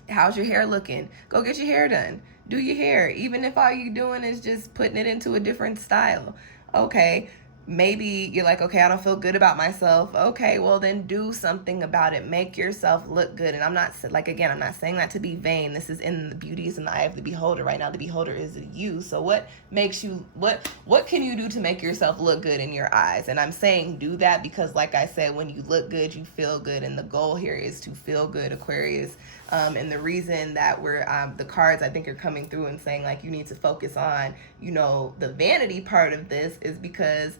how's your hair looking? Go get your hair done. Do your hair, even if all you're doing is just putting it into a different style. Okay, maybe you're like, okay, I don't feel good about myself. Okay, well then do something about it. Make yourself look good. And I'm not, like, again, I'm not saying that to be vain. This is in the beauty is in the eye of the beholder right now. The beholder is you. So what makes you, what can you do to make yourself look good in your eyes? And I'm saying do that because, like I said, when you look good, you feel good. And the goal here is to feel good, Aquarius. And the reason that we're, the cards I think are coming through and saying like you need to focus on, you know, the vanity part of this is because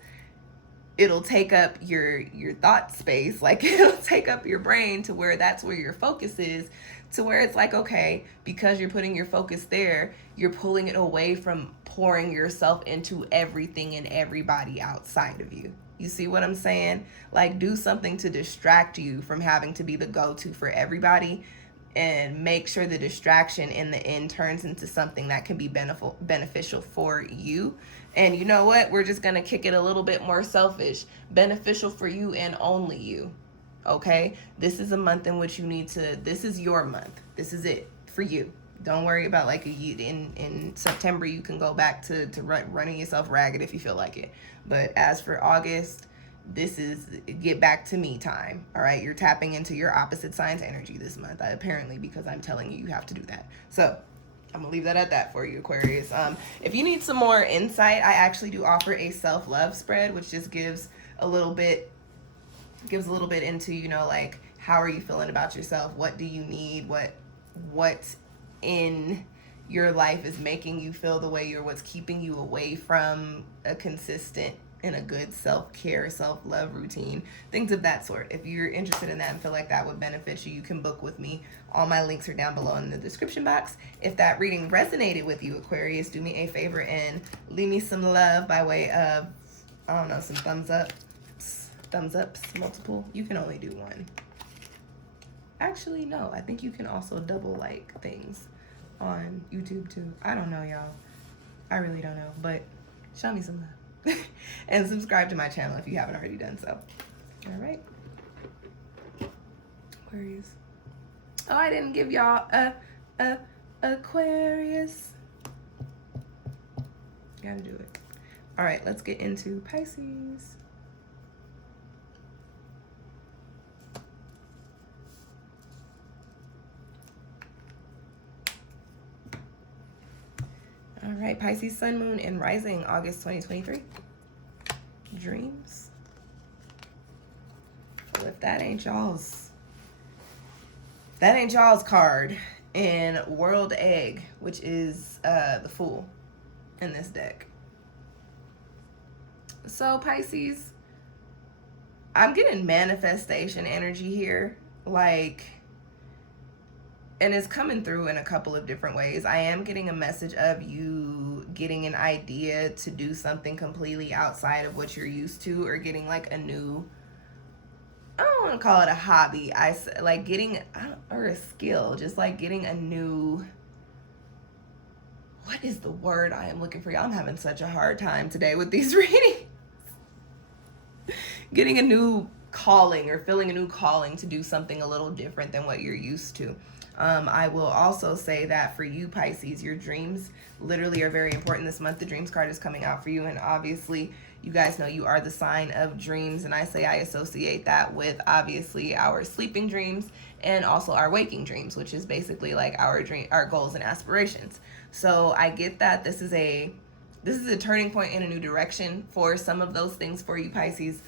it'll take up your thought space. Like, it'll take up your brain to where that's where your focus is, to where it's like, okay, because you're putting your focus there, you're pulling it away from pouring yourself into everything and everybody outside of you. You see what I'm saying? Like, do something to distract you from having to be the go-to for everybody, and make sure the distraction in the end turns into something that can be beneficial for you. And you know what? We're just going to kick it a little bit more selfish. Beneficial for you and only you. Okay? This is a month in which you need to, this is your month. This is it for you. Don't worry about like in September, you can go back to running yourself ragged if you feel like it. But as for August, this is get back to me time. All right, you're tapping into your opposite sign's energy this month, apparently, because I'm telling you have to do that. So I'm gonna leave that at that for you, Aquarius. If you need some more insight, I actually do offer a self-love spread, which just gives a little bit into, you know, like, how are you feeling about yourself? What do you need? What in your life is making you feel the way you're, what's keeping you away from a consistent and a good self-care, self-love routine, things of that sort. If you're interested in that and feel like that would benefit you, you can book with me. All my links are down below in the description box. If that reading resonated with you, Aquarius, do me a favor and leave me some love by way of, I don't know, some thumbs ups, multiple. You can only do one. Actually, no, I think you can also double like things on YouTube too. I don't know, y'all. I really don't know, but show me some love. And subscribe to my channel if you haven't already done so. All right, Aquarius. Oh, I didn't give y'all a Aquarius. Gotta do it. All right, let's get into Pisces. All right, Pisces, Sun, Moon, and Rising, August 2023. Dreams. Well, if that ain't y'all's card in World Egg, which is the Fool in this deck. So, Pisces, I'm getting manifestation energy here. Like, and it's coming through in a couple of different ways. I am getting a message of you getting an idea to do something completely outside of what you're used to, or getting like a new, I don't want to call it a hobby. Like getting, or a skill, just like getting a new, what is the word I am looking for? I'm having such a hard time today with these readings. Getting a new calling or feeling a new calling to do something a little different than what you're used to. I will also say that for you, Pisces, your dreams literally are very important this month. The dreams card is coming out for you, and obviously you guys know you are the sign of dreams, and I associate that with obviously our sleeping dreams and also our waking dreams, which is basically like our goals and aspirations. So I get that this is a turning point in a new direction for some of those things for you, Pisces.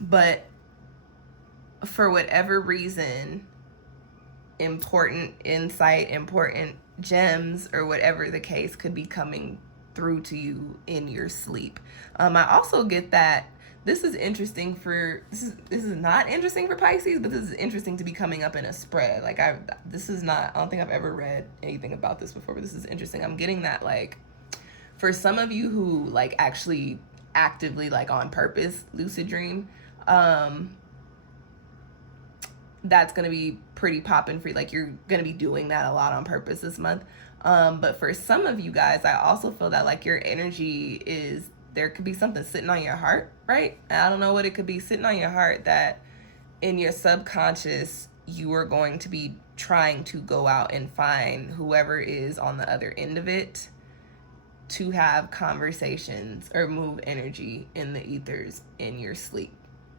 But for whatever reason, important insight, important gems, or whatever the case could be coming through to you in your sleep. I also get that this is interesting for, this is not interesting for Pisces, but this is interesting to be coming up in a spread. Like I don't think I've ever read anything about this before, but this is interesting. I'm getting that, like, for some of you who like actually actively, like on purpose, lucid dream, that's going to be pretty poppin' for you. Like you're going to be doing that a lot on purpose this month. But for some of you guys, I also feel that like your energy is, there could be something sitting on your heart, right? I don't know what it could be sitting on your heart that in your subconscious, you are going to be trying to go out and find whoever is on the other end of it to have conversations or move energy in the ethers in your sleep.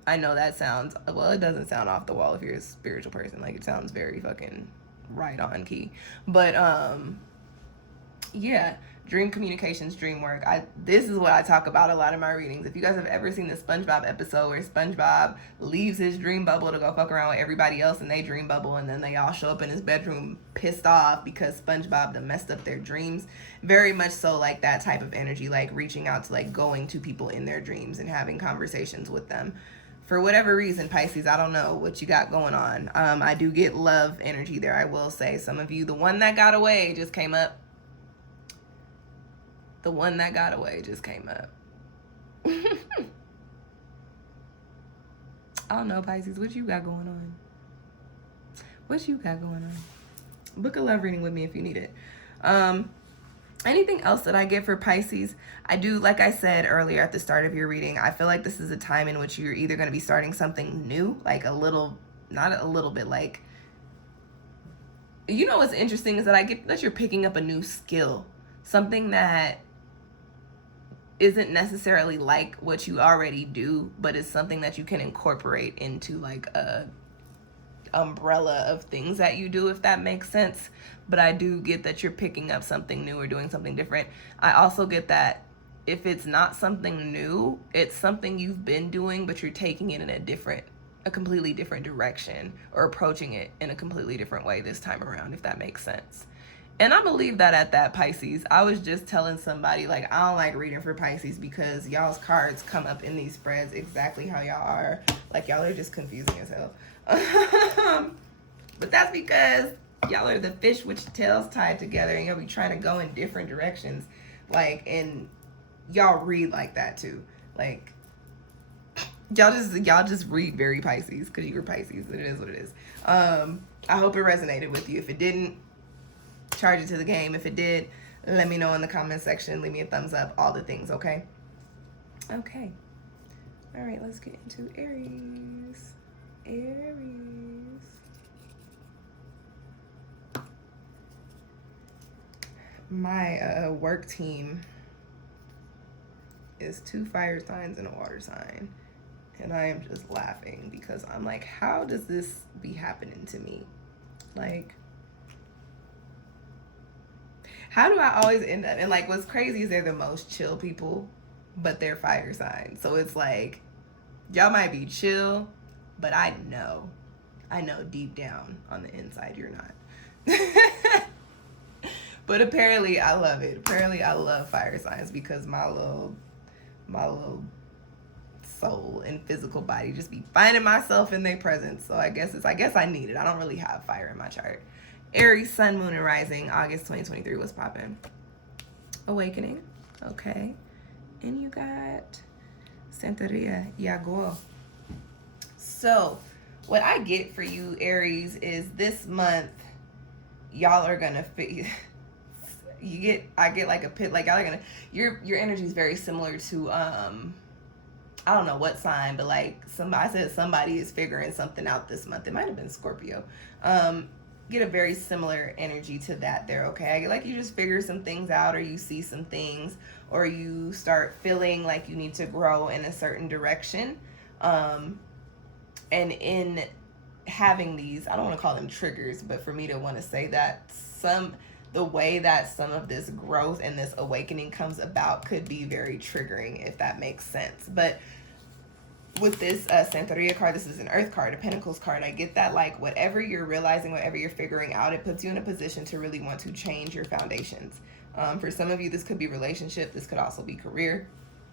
I know that sounds, well, it doesn't sound off the wall if you're a spiritual person. Like it sounds very fucking right on key. But yeah, dream communications, dream work. This is what I talk about a lot in my readings. If you guys have ever seen the SpongeBob episode where SpongeBob leaves his dream bubble to go fuck around with everybody else in their dream bubble, and then they all show up in his bedroom pissed off because SpongeBob done messed up their dreams. Very much so like that type of energy, like reaching out to, like going to people in their dreams and having conversations with them. For whatever reason, Pisces, I don't know what you got going on. I do get love energy there, I will say. Some of you, the one that got away just came up. The one that got away just came up. I don't know, Pisces, what you got going on? What you got going on? Book a love reading with me if you need it. Anything else that I get for Pisces? I do, like I said earlier at the start of your reading, I feel like this is a time in which you're either going to be starting something new, like a little, not a little bit, like, you know what's interesting is that I get that you're picking up a new skill, something that isn't necessarily like what you already do, but is something that you can incorporate into like a umbrella of things that you do, if that makes sense. But I do get that you're picking up something new or doing something different. I also get that if it's not something new, it's something you've been doing, but you're taking it in a completely different direction, or approaching it in a completely different way this time around, if that makes sense. And I'm gonna leave that at that, Pisces. I was just telling somebody, like, I don't like reading for Pisces because y'all's cards come up in these spreads exactly how y'all are. Like, y'all are just confusing as hell. But that's because y'all are the fish with your tails tied together, and y'all be trying to go in different directions. Like, and y'all read like that too. Like, y'all just read very Pisces because you were Pisces. It is what it is. I hope it resonated with you. If it didn't, charge it to the game. If it did, let me know in the comment section. Leave me a thumbs up. All the things, okay? Okay. All right, let's get into Aries. Aries. My work team is 2 fire signs and a water sign. And I am just laughing because I'm like, how does this be happening to me? Like, how do I always end up? And like, what's crazy is they're the most chill people, but they're fire signs. So it's like, y'all might be chill, but I know deep down on the inside you're not. But apparently I love it. Apparently I love fire signs because my little soul and physical body just be finding myself in their presence. So I guess I need it. I don't really have fire in my chart. Aries, sun, moon, and rising, August 2023. What's poppin'? Awakening. Okay. And you got Santeria, Yago. So, what I get for you, Aries, is this month, y'all are gonna fit. I get like a pit. Like y'all are gonna. Your energy is very similar to I don't know what sign, but like somebody, I said somebody is figuring something out this month. It might have been Scorpio. Get a very similar energy to that there, okay? Like you just figure some things out, or you see some things, or you start feeling like you need to grow in a certain direction. And in having these, I don't want to call them triggers, but for me to want to say that the way that some of this growth and this awakening comes about could be very triggering, if that makes sense. But with this Santeria card, this is an Earth card, a Pentacles card. I get that, like, whatever you're realizing, whatever you're figuring out, it puts you in a position to really want to change your foundations. For some of you, this could be relationship. This could also be career.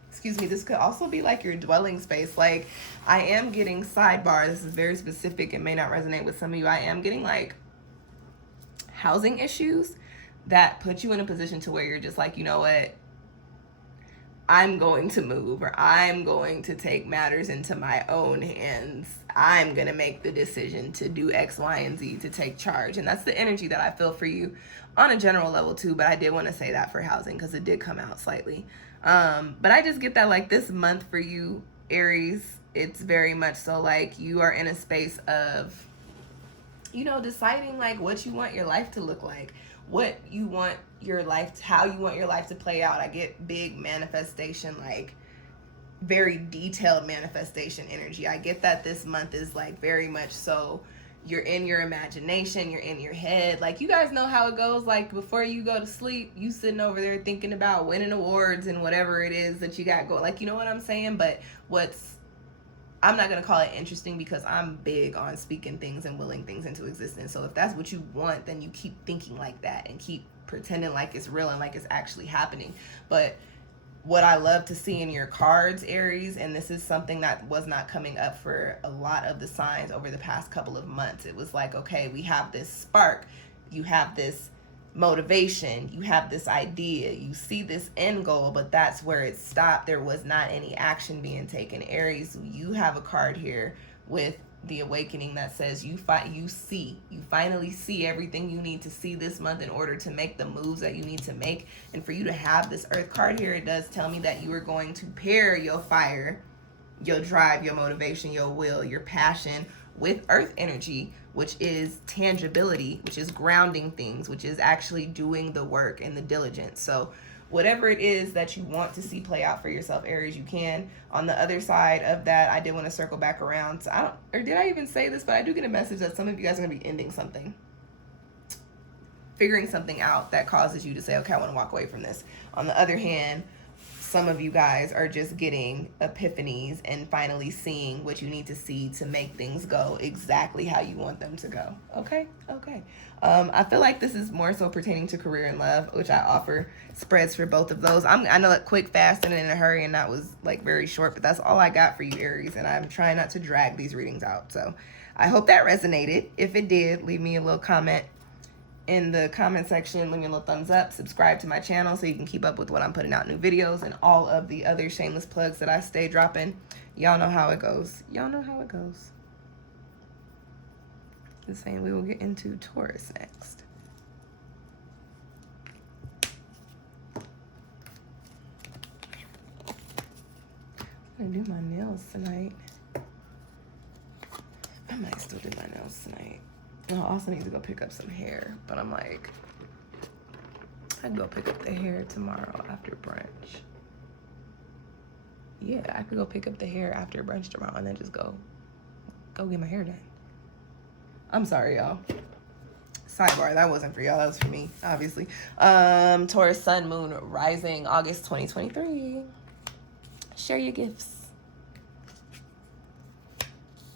Excuse me, this could also be like your dwelling space. Like, I am getting sidebar. This is very specific. It may not resonate with some of you. I am getting like housing issues that put you in a position to where you're just like, you know what? I'm going to move, or I'm going to take matters into my own hands. I'm going to make the decision to do X, Y, and Z, to take charge. And that's the energy that I feel for you on a general level too. But I did want to say that for housing because it did come out slightly. But I just get that, like, this month for you, Aries, it's very much so like you are in a space of, you know, deciding like what you want your life to look like, what you want your life, how you want your life to play out. I get big manifestation, like very detailed manifestation energy. I get that this month is like very much so you're in your imagination, you're in your head. Like, you guys know how it goes. Like, before you go to sleep, you sitting over there thinking about winning awards and whatever it is that you got going. Like, you know what I'm saying? But I'm not going to call it interesting because I'm big on speaking things and willing things into existence. So if that's what you want, then you keep thinking like that and keep pretending like it's real and like it's actually happening. But what I love to see in your cards, Aries, and this is something that was not coming up for a lot of the signs over the past couple of months. It was like, okay, we have this spark, you have this motivation, you have this idea, you see this end goal, but that's where it stopped. There was not any action being taken. Aries, you have a card here with the awakening that says you finally see everything you need to see this month in order to make the moves that you need to make. And for you to have this Earth card here, it does tell me that you are going to pair your fire, your drive, your motivation, your will, your passion with Earth energy, which is tangibility, which is grounding things, which is actually doing the work and the diligence. So whatever it is that you want to see play out for yourself, Aries, you can. On the other side of that, I did want to circle back around. So did I even say this? But I do get a message that some of you guys are going to be ending something, figuring something out that causes you to say, okay, I want to walk away from this. On the other hand, some of you guys are just getting epiphanies and finally seeing what you need to see to make things go exactly how you want them to go. Okay. I feel like this is more so pertaining to career and love, which I offer spreads for both of those. I know that quick, fast, and in a hurry, and that was like very short, but that's all I got for you, Aries, and I'm trying not to drag these readings out. So I hope that resonated. If it did, leave me a little comment in the comment section, leave me a little thumbs up, subscribe to my channel so you can keep up with what I'm putting out, new videos and all of the other shameless plugs that I stay dropping. Y'all know how it goes. Just saying, we will get into Taurus next. I'm gonna do my nails tonight. I might still do my nails tonight. I also need to go pick up some hair, but I'm like, I'd go pick up the hair tomorrow after brunch. Yeah, I could go pick up the hair after brunch tomorrow and then just go get my hair done. I'm sorry, y'all. Sidebar, that wasn't for y'all, that was for me, obviously. Taurus, Sun, Moon, Rising, August 2023. Share your gifts.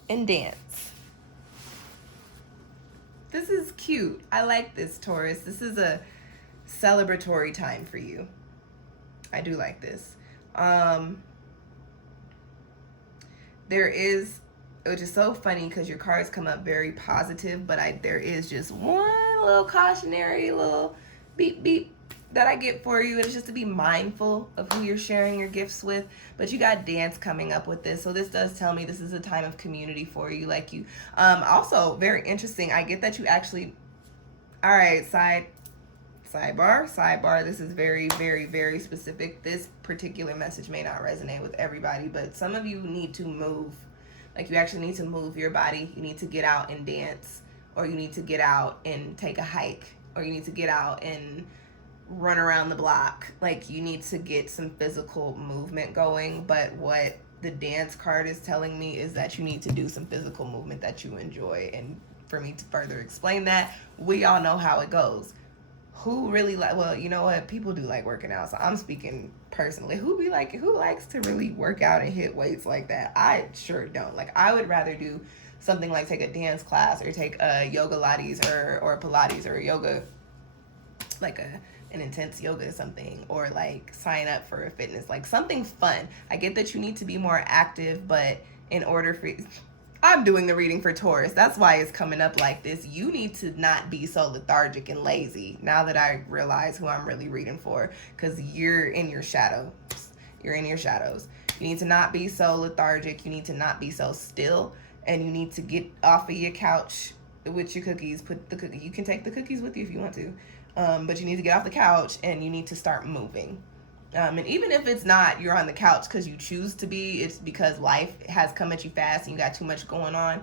And dance. This is cute. I like this, Taurus. This is a celebratory time for you. I do like this. There is, which is so funny because your cards come up very positive, but there is just one little cautionary little beep beep that I get for you. It's just to be mindful of who you're sharing your gifts with. But you got dance coming up with this, so this does tell me this is a time of community for you. Like you, also very interesting. I get that you actually, all right, Sidebar, this is very, very, very specific. This particular message may not resonate with everybody, but some of you need to move. Like, you actually need to move your body. You need to get out and dance, or you need to get out and take a hike, or you need to get out and run around the block. Like, you need to get some physical movement going. But what the dance card is telling me is that you need to do some physical movement that you enjoy. And for me to further explain that, we all know how it goes. Who really like, well, you know what, people do like working out, so I'm speaking personally. Who likes to really work out and hit weights like that? I sure don't. Like, I would rather do something like take a dance class, or take a yoga Pilates, or Pilates, or yoga, like an intense yoga or something, or like sign up for a fitness, like something fun. I get that you need to be more active, but in order for, I'm doing the reading for Taurus. That's why it's coming up like this. You need to not be so lethargic and lazy, now that I realize who I'm really reading for, because you're in your shadows. You're in your shadows. You need to not be so lethargic. You need to not be so still. And you need to get off of your couch with your cookies. You can take the cookies with you if you want to. But you need to get off the couch, and you need to start moving. And even if it's not, you're on the couch because you choose to be, it's because life has come at you fast and you got too much going on.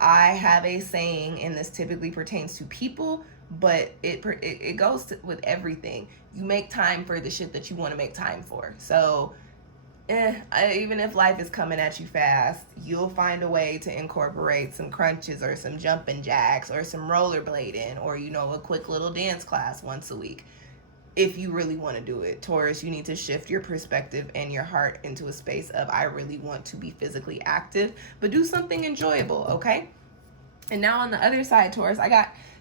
I have a saying, and this typically pertains to people, but it goes with everything. You make time for the shit that you want to make time for. So even if life is coming at you fast, you'll find a way to incorporate some crunches, or some jumping jacks, or some rollerblading, or, you know, a quick little dance class once a week. If you really want to do it, Taurus, you need to shift your perspective and your heart into a space of, I really want to be physically active, but do something enjoyable, okay? And now on the other side, Taurus,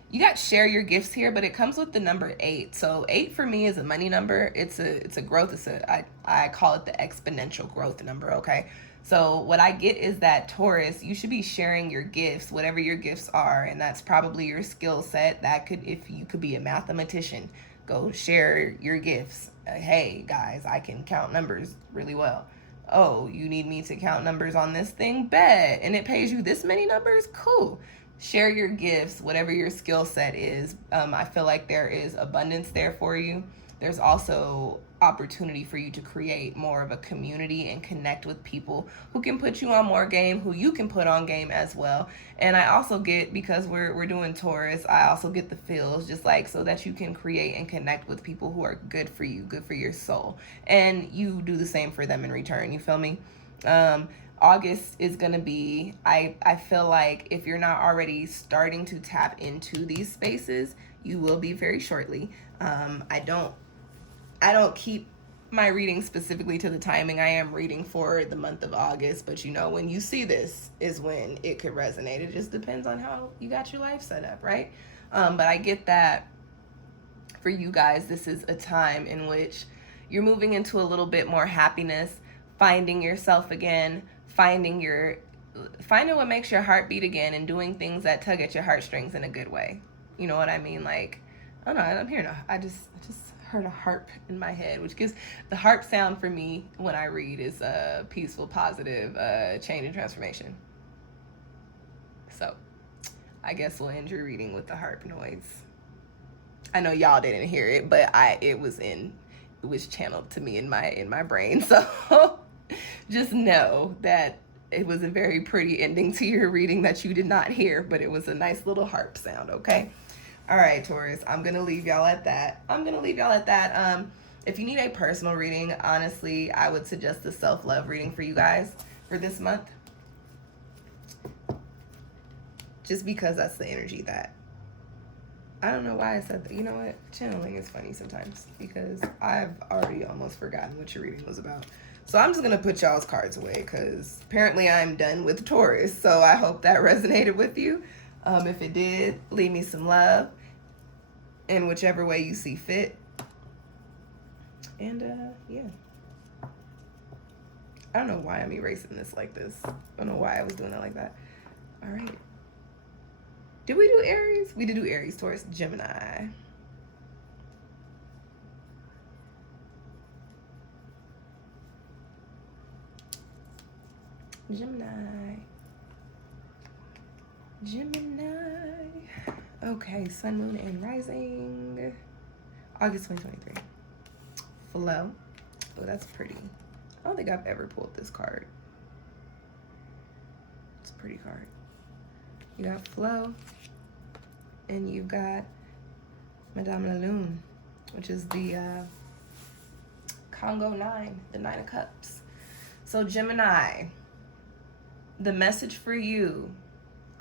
you got share your gifts here, but it comes with the number 8. So 8 for me is a money number. It's a growth. I call it the exponential growth number, okay? So what I get is that, Taurus, you should be sharing your gifts, whatever your gifts are, and that's probably your skill set. If you could be a mathematician, go share your gifts. Hey guys, I can count numbers really well. Oh, you need me to count numbers on this thing? Bet. And it pays you this many numbers? Cool. Share your gifts, whatever your skill set is. I feel like there is abundance there for you. There's also opportunity for you to create more of a community and connect with people who can put you on more game, who you can put on game as well. And I also get, because we're doing Taurus, I also get the feels, just like, so that you can create and connect with people who are good for you, good for your soul, and you do the same for them in return. You feel me? August is gonna be, I feel like if you're not already starting to tap into these spaces, you will be very shortly. I don't keep my reading specifically to the timing. I am reading for the month of August, but you know, when you see this is when it could resonate. It just depends on how you got your life set up, right? But I get that for you guys, this is a time in which you're moving into a little bit more happiness, finding yourself again, finding what makes your heart beat again, and doing things that tug at your heartstrings in a good way. You know what I mean? Like, I don't know, I'm hearing I just heard a harp in my head, which gives the harp sound for me when I read is peaceful, positive, change and transformation. So I guess we'll end your reading with the harp noise. I know y'all didn't hear it, but it was channeled to me in my brain. So just know that it was a very pretty ending to your reading that you did not hear, but it was a nice little harp sound, okay? All right, Taurus, I'm going to leave y'all at that. If you need a personal reading, honestly, I would suggest the self-love reading for you guys for this month. Just because that's the energy that, I don't know why I said that. You know what? Channeling is funny sometimes because I've already almost forgotten what your reading was about. So I'm just going to put y'all's cards away because apparently I'm done with Taurus. So I hope that resonated with you. If it did, leave me some love in whichever way you see fit. And yeah. I don't know why I'm erasing this like this. I don't know why I was doing it like that. All right. Did we do Aries? We did do Aries, Taurus, Gemini. Gemini. Okay, sun, moon, and rising. August 2023. Flow. Oh, that's pretty. I don't think I've ever pulled this card. It's a pretty card. You got flow, and you've got Madame la Lune, which is the Congo 9, the 9 of Cups. So Gemini, the message for you,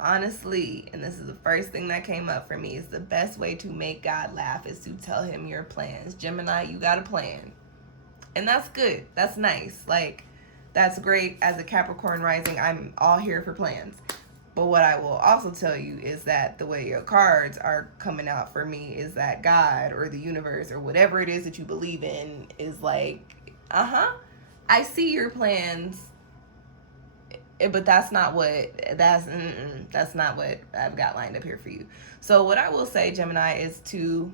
honestly, and this is the first thing that came up for me, is the best way to make God laugh is to tell him your plans. Gemini, you got a plan. And that's good. That's nice. Like, that's great. As a Capricorn rising, I'm all here for plans. But what I will also tell you is that the way your cards are coming out for me is that God or the universe or whatever it is that you believe in is like, I see your plans, but that's not what I've got lined up here for you. So what I will say, Gemini, is to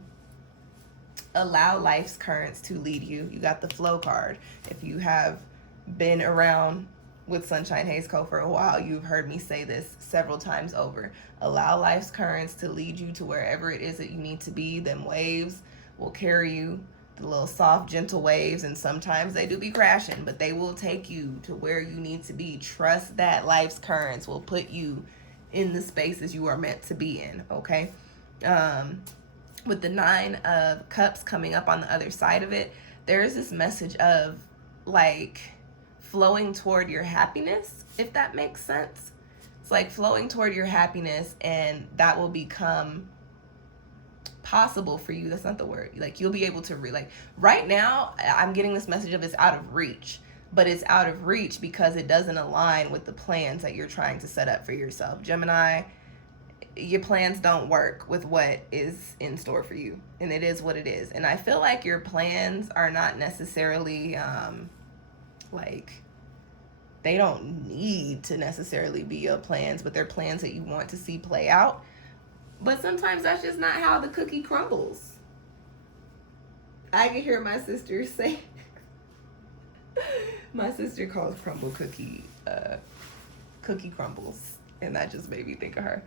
allow life's currents to lead you. You got the flow card. If you have been around with SunshinehazeCo for a while, you've heard me say this several times over. Allow life's currents to lead you to wherever it is that you need to be. Them waves will carry you, the little soft, gentle waves, and sometimes they do be crashing, but they will take you to where you need to be. Trust that life's currents will put you in the spaces you are meant to be in, okay? With the 9 of Cups coming up on the other side of it, there's this message of, like, flowing toward your happiness, if that makes sense. It's like flowing toward your happiness, and that will become possible for you. That's not the word. Like, you'll be able to like right now I'm getting this message of it's out of reach, but it's out of reach because it doesn't align with the plans that you're trying to set up for yourself. Gemini, your plans don't work with what is in store for you, and it is what it is. And I feel like your plans are not necessarily like, they don't need to necessarily be your plans, but they're plans that you want to see play out. But sometimes that's just not how the cookie crumbles. I can hear my sister say, my sister calls crumble cookie crumbles, and that just made me think of her.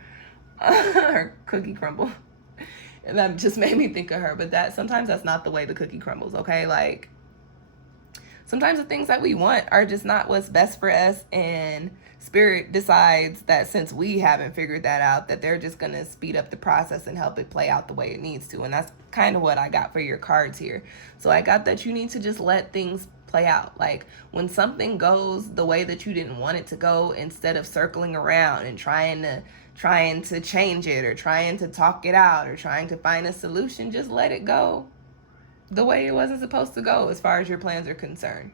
Her cookie crumble. And that just made me think of her. But that sometimes that's not the way the cookie crumbles, okay? Like, sometimes the things that we want are just not what's best for us, and Spirit decides that since we haven't figured that out, that they're just going to speed up the process and help it play out the way it needs to. And that's kind of what I got for your cards here. So I got that you need to just let things play out. Like, when something goes the way that you didn't want it to go, instead of circling around and trying to change it or trying to talk it out or trying to find a solution, just let it go the way it wasn't supposed to go as far as your plans are concerned.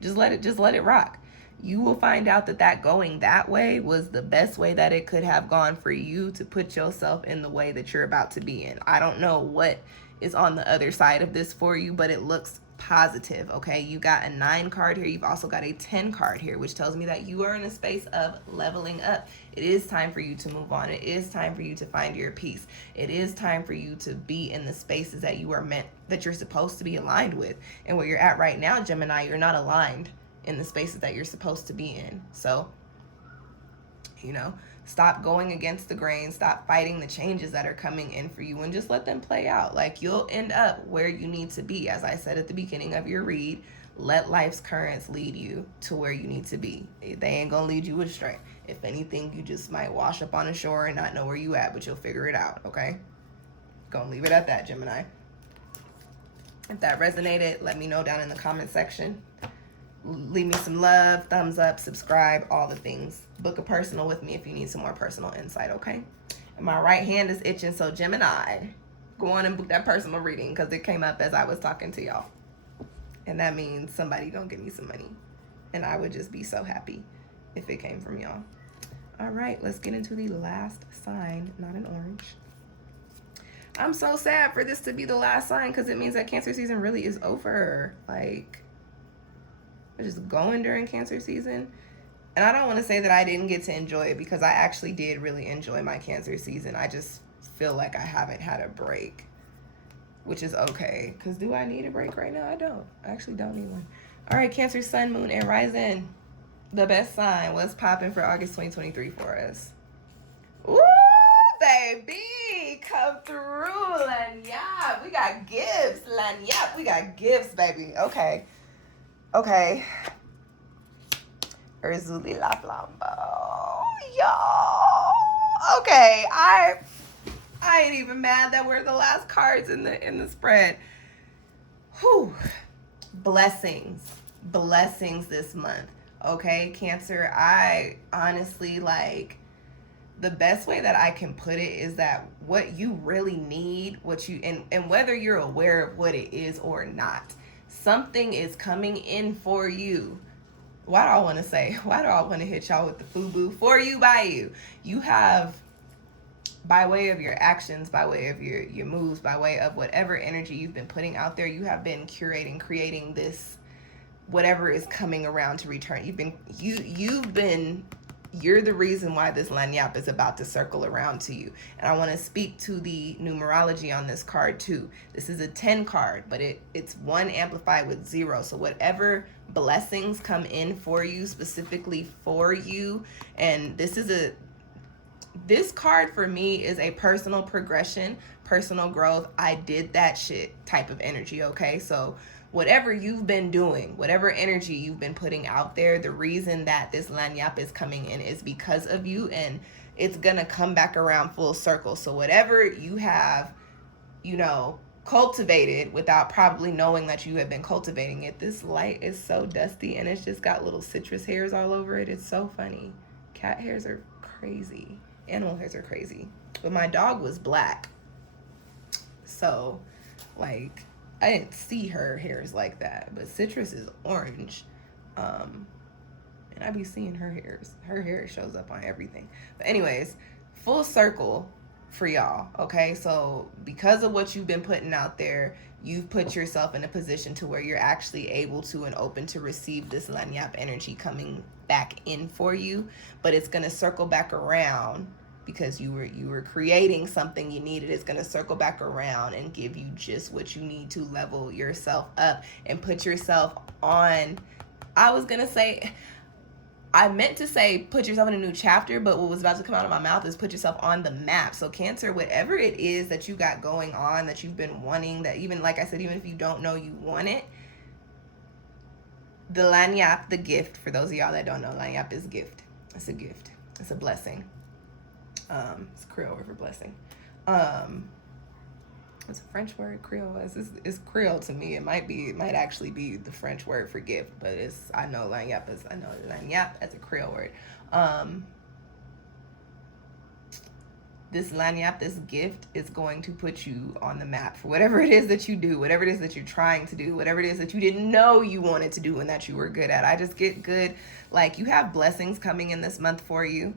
Just let it rock. You will find out that going that way was the best way that it could have gone for you to put yourself in the way that you're about to be in. I don't know what is on the other side of this for you, but it looks positive, okay? You got a 9 card here. You've also got a 10 card here, which tells me that you are in a space of leveling up. It is time for you to move on. It is time for you to find your peace. It is time for you to be in the spaces that you are meant, that you're supposed to be aligned with. And where you're at right now, Gemini, you're not aligned in the spaces that you're supposed to be in. So, stop going against the grain. Stop fighting the changes that are coming in for you, and just let them play out. Like, you'll end up where you need to be. As I said at the beginning of your read, let life's currents lead you to where you need to be. They ain't gonna lead you astray. If anything, you just might wash up on the shore and not know where you at, but you'll figure it out, okay? Gonna leave it at that, Gemini. If that resonated, let me know down in the comment section. Leave me some love, thumbs up, subscribe, all the things. Book a personal with me if you need some more personal insight, okay? And my right hand is itching, so Gemini, go on and book that personal reading, because it came up as I was talking to y'all. And that means somebody gonna give me some money. And I would just be so happy if it came from y'all. All right, let's get into the last sign, not an orange. I'm so sad for this to be the last sign, because it means that Cancer season really is over. Like, we're just going during Cancer season. And I don't want to say that I didn't get to enjoy it, because I actually did really enjoy my Cancer season. I just feel like I haven't had a break, which is okay. Because do I need a break right now? I don't. I actually don't need one. All right, Cancer, Sun, Moon, and Rising. The best sign. What's popping for August 2023 for us? Ooh, baby. Come through. And yeah, we got gifts. Yep, we got gifts, baby. Okay. Okay. Urzuli La Flambo. Y'all. Okay. I ain't even mad that we're the last cards in the spread. Whew. Blessings this month. Okay, Cancer, I honestly, like, the best way that I can put it is that what you really need, what you, and whether you're aware of what it is or not, something is coming in for you. Why do I want to hit y'all with the FUBU? For you, by you. You have, by way of your actions, by way of your moves, by way of whatever energy you've been putting out there, you have been creating this, whatever is coming around to return. You're the reason why this lanyap is about to circle around to you. And I want to speak to the numerology on this card too. This is a 10 card, but it's 1 amplified with 0. So whatever blessings come in for you, specifically for you, and this card for me is a personal progression, personal growth. I did that shit type of energy, okay? So whatever you've been doing, whatever energy you've been putting out there, the reason that this lanyap is coming in is because of you, and it's gonna come back around full circle. So whatever you have, cultivated without probably knowing that you have been cultivating it, this light is so dusty and it's just got little citrus hairs all over it. It's so funny. Cat hairs are crazy. Animal hairs are crazy. But my dog was black. So, like, I didn't see her hairs like that, but citrus is orange. And I be seeing her hairs. Her hair shows up on everything. But anyways, full circle for y'all, okay? So because of what you've been putting out there, you've put yourself in a position to where you're actually able to and open to receive this lanyap energy coming back in for you. But it's going to circle back around because you were creating something you needed. It's going to circle back around and give you just what you need to level yourself up and put yourself on. I meant to say put yourself in a new chapter, but what was about to come out of my mouth is put yourself on the map. So Cancer, whatever it is that you got going on, that you've been wanting, that even, like I said, even if you don't know you want it, the lanyap, the gift, for those of y'all that don't know, lanyap is gift. It's a gift. It's a blessing. It's Creole word for blessing. What's a French word? Creole is Creole to me. It might actually be the French word for gift, but I know lanyap as a Creole word. This lanyap, this gift, is going to put you on the map for whatever it is that you do, whatever it is that you're trying to do, whatever it is that you didn't know you wanted to do and that you were good at. I just get good. Like, you have blessings coming in this month for you.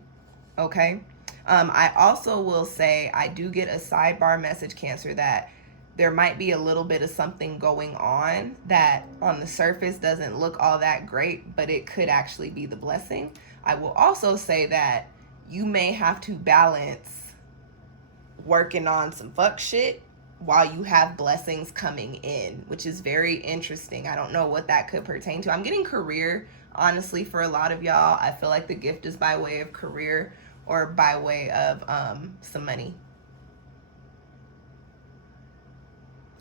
Okay. I also will say I do get a sidebar message, Cancer, that there might be a little bit of something going on that on the surface doesn't look all that great, but it could actually be the blessing. I will also say that you may have to balance working on some fuck shit while you have blessings coming in, which is very interesting. I don't know what that could pertain to. I'm getting career, honestly, for a lot of y'all. I feel like the gift is by way of career or by way of some money.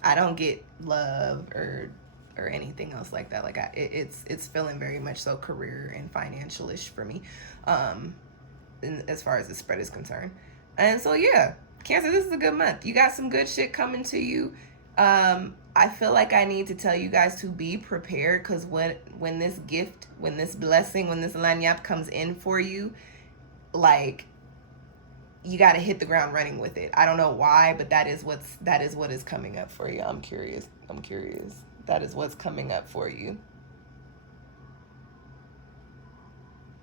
I don't get love or anything else like that. Like, it's feeling very much so career and financial-ish for me, as far as the spread is concerned. And so, yeah, Cancer, this is a good month. You got some good shit coming to you. I feel like I need to tell you guys to be prepared, because when this gift, when this blessing, when this lanyap comes in for you, like, you got to hit the ground running with it. I don't know why, but that is what is coming up for you. I'm curious. That is what's coming up for you.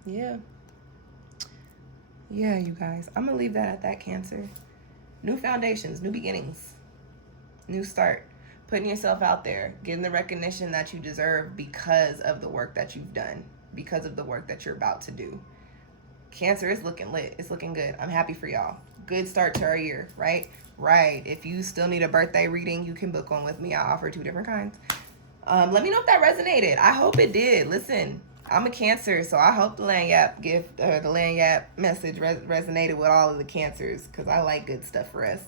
Yeah, you guys, I'm gonna leave that at that, Cancer. New foundations, new beginnings, new start, putting yourself out there, getting the recognition that you deserve because of the work that you've done, because of the work that you're about to do. Cancer is looking lit. It's looking good. I'm happy for y'all. Good start to our year, right? Right. If you still need a birthday reading, you can book one with me. I offer 2 different kinds. Let me know if that resonated. I hope it did. Listen, I'm a Cancer, so I hope the lanyap gift or the lanyap message resonated with all of the Cancers, because I like good stuff for us.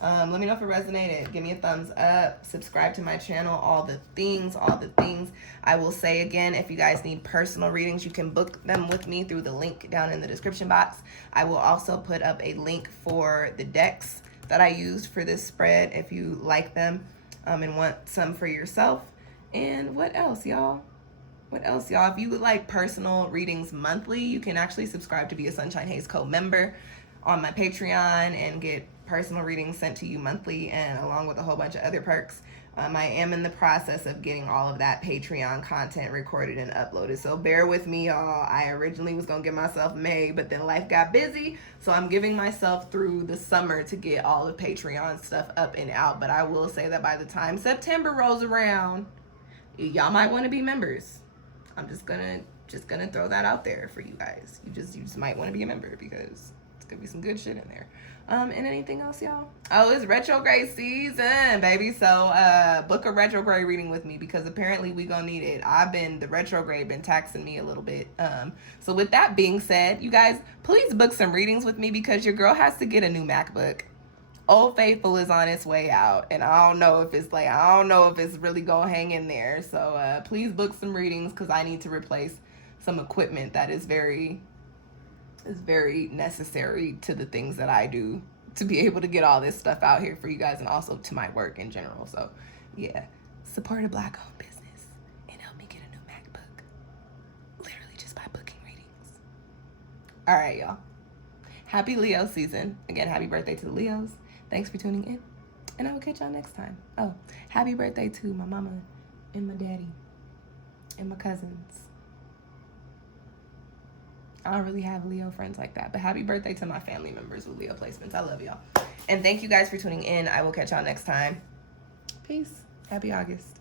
Let me know if it resonated. Give me a thumbs up. Subscribe to my channel. All the things, all the things. I will say again, if you guys need personal readings, you can book them with me through the link down in the description box. I will also put up a link for the decks that I used for this spread if you like them and want some for yourself. And what else, y'all? What else, y'all? If you would like personal readings monthly, you can actually subscribe to be a SunshinehazeCo member on my Patreon and get personal readings sent to you monthly, and along with a whole bunch of other perks. I am in the process of getting all of that Patreon content recorded and uploaded, so bear with me, y'all. I originally was gonna give myself May, but then life got busy, so I'm giving myself through the summer to get all the Patreon stuff up and out. But I will say that by the time September rolls around, y'all might want to be members. I'm just gonna throw that out there for you guys. You just might want to be a member, because it's gonna be some good shit in there. And anything else, y'all? Oh, it's retrograde season, baby. So book a retrograde reading with me, because apparently we gonna need it. The retrograde been taxing me a little bit. So with that being said, you guys, please book some readings with me, because your girl has to get a new MacBook. Old Faithful is on its way out, and I don't know if it's really gonna hang in there. So please book some readings, because I need to replace some equipment that is very necessary to the things that I do to be able to get all this stuff out here for you guys, and also to my work in general. So yeah, support a Black owned business and help me get a new MacBook, literally just by booking readings. All right, y'all, happy Leo season. Again, happy birthday to the Leos. Thanks for tuning in, and I will catch y'all next time. Oh, happy birthday to my mama and my daddy and my cousins. I don't really have Leo friends like that, but happy birthday to my family members with Leo placements. I love y'all. And thank you guys for tuning in. I will catch y'all next time. Peace. Happy August.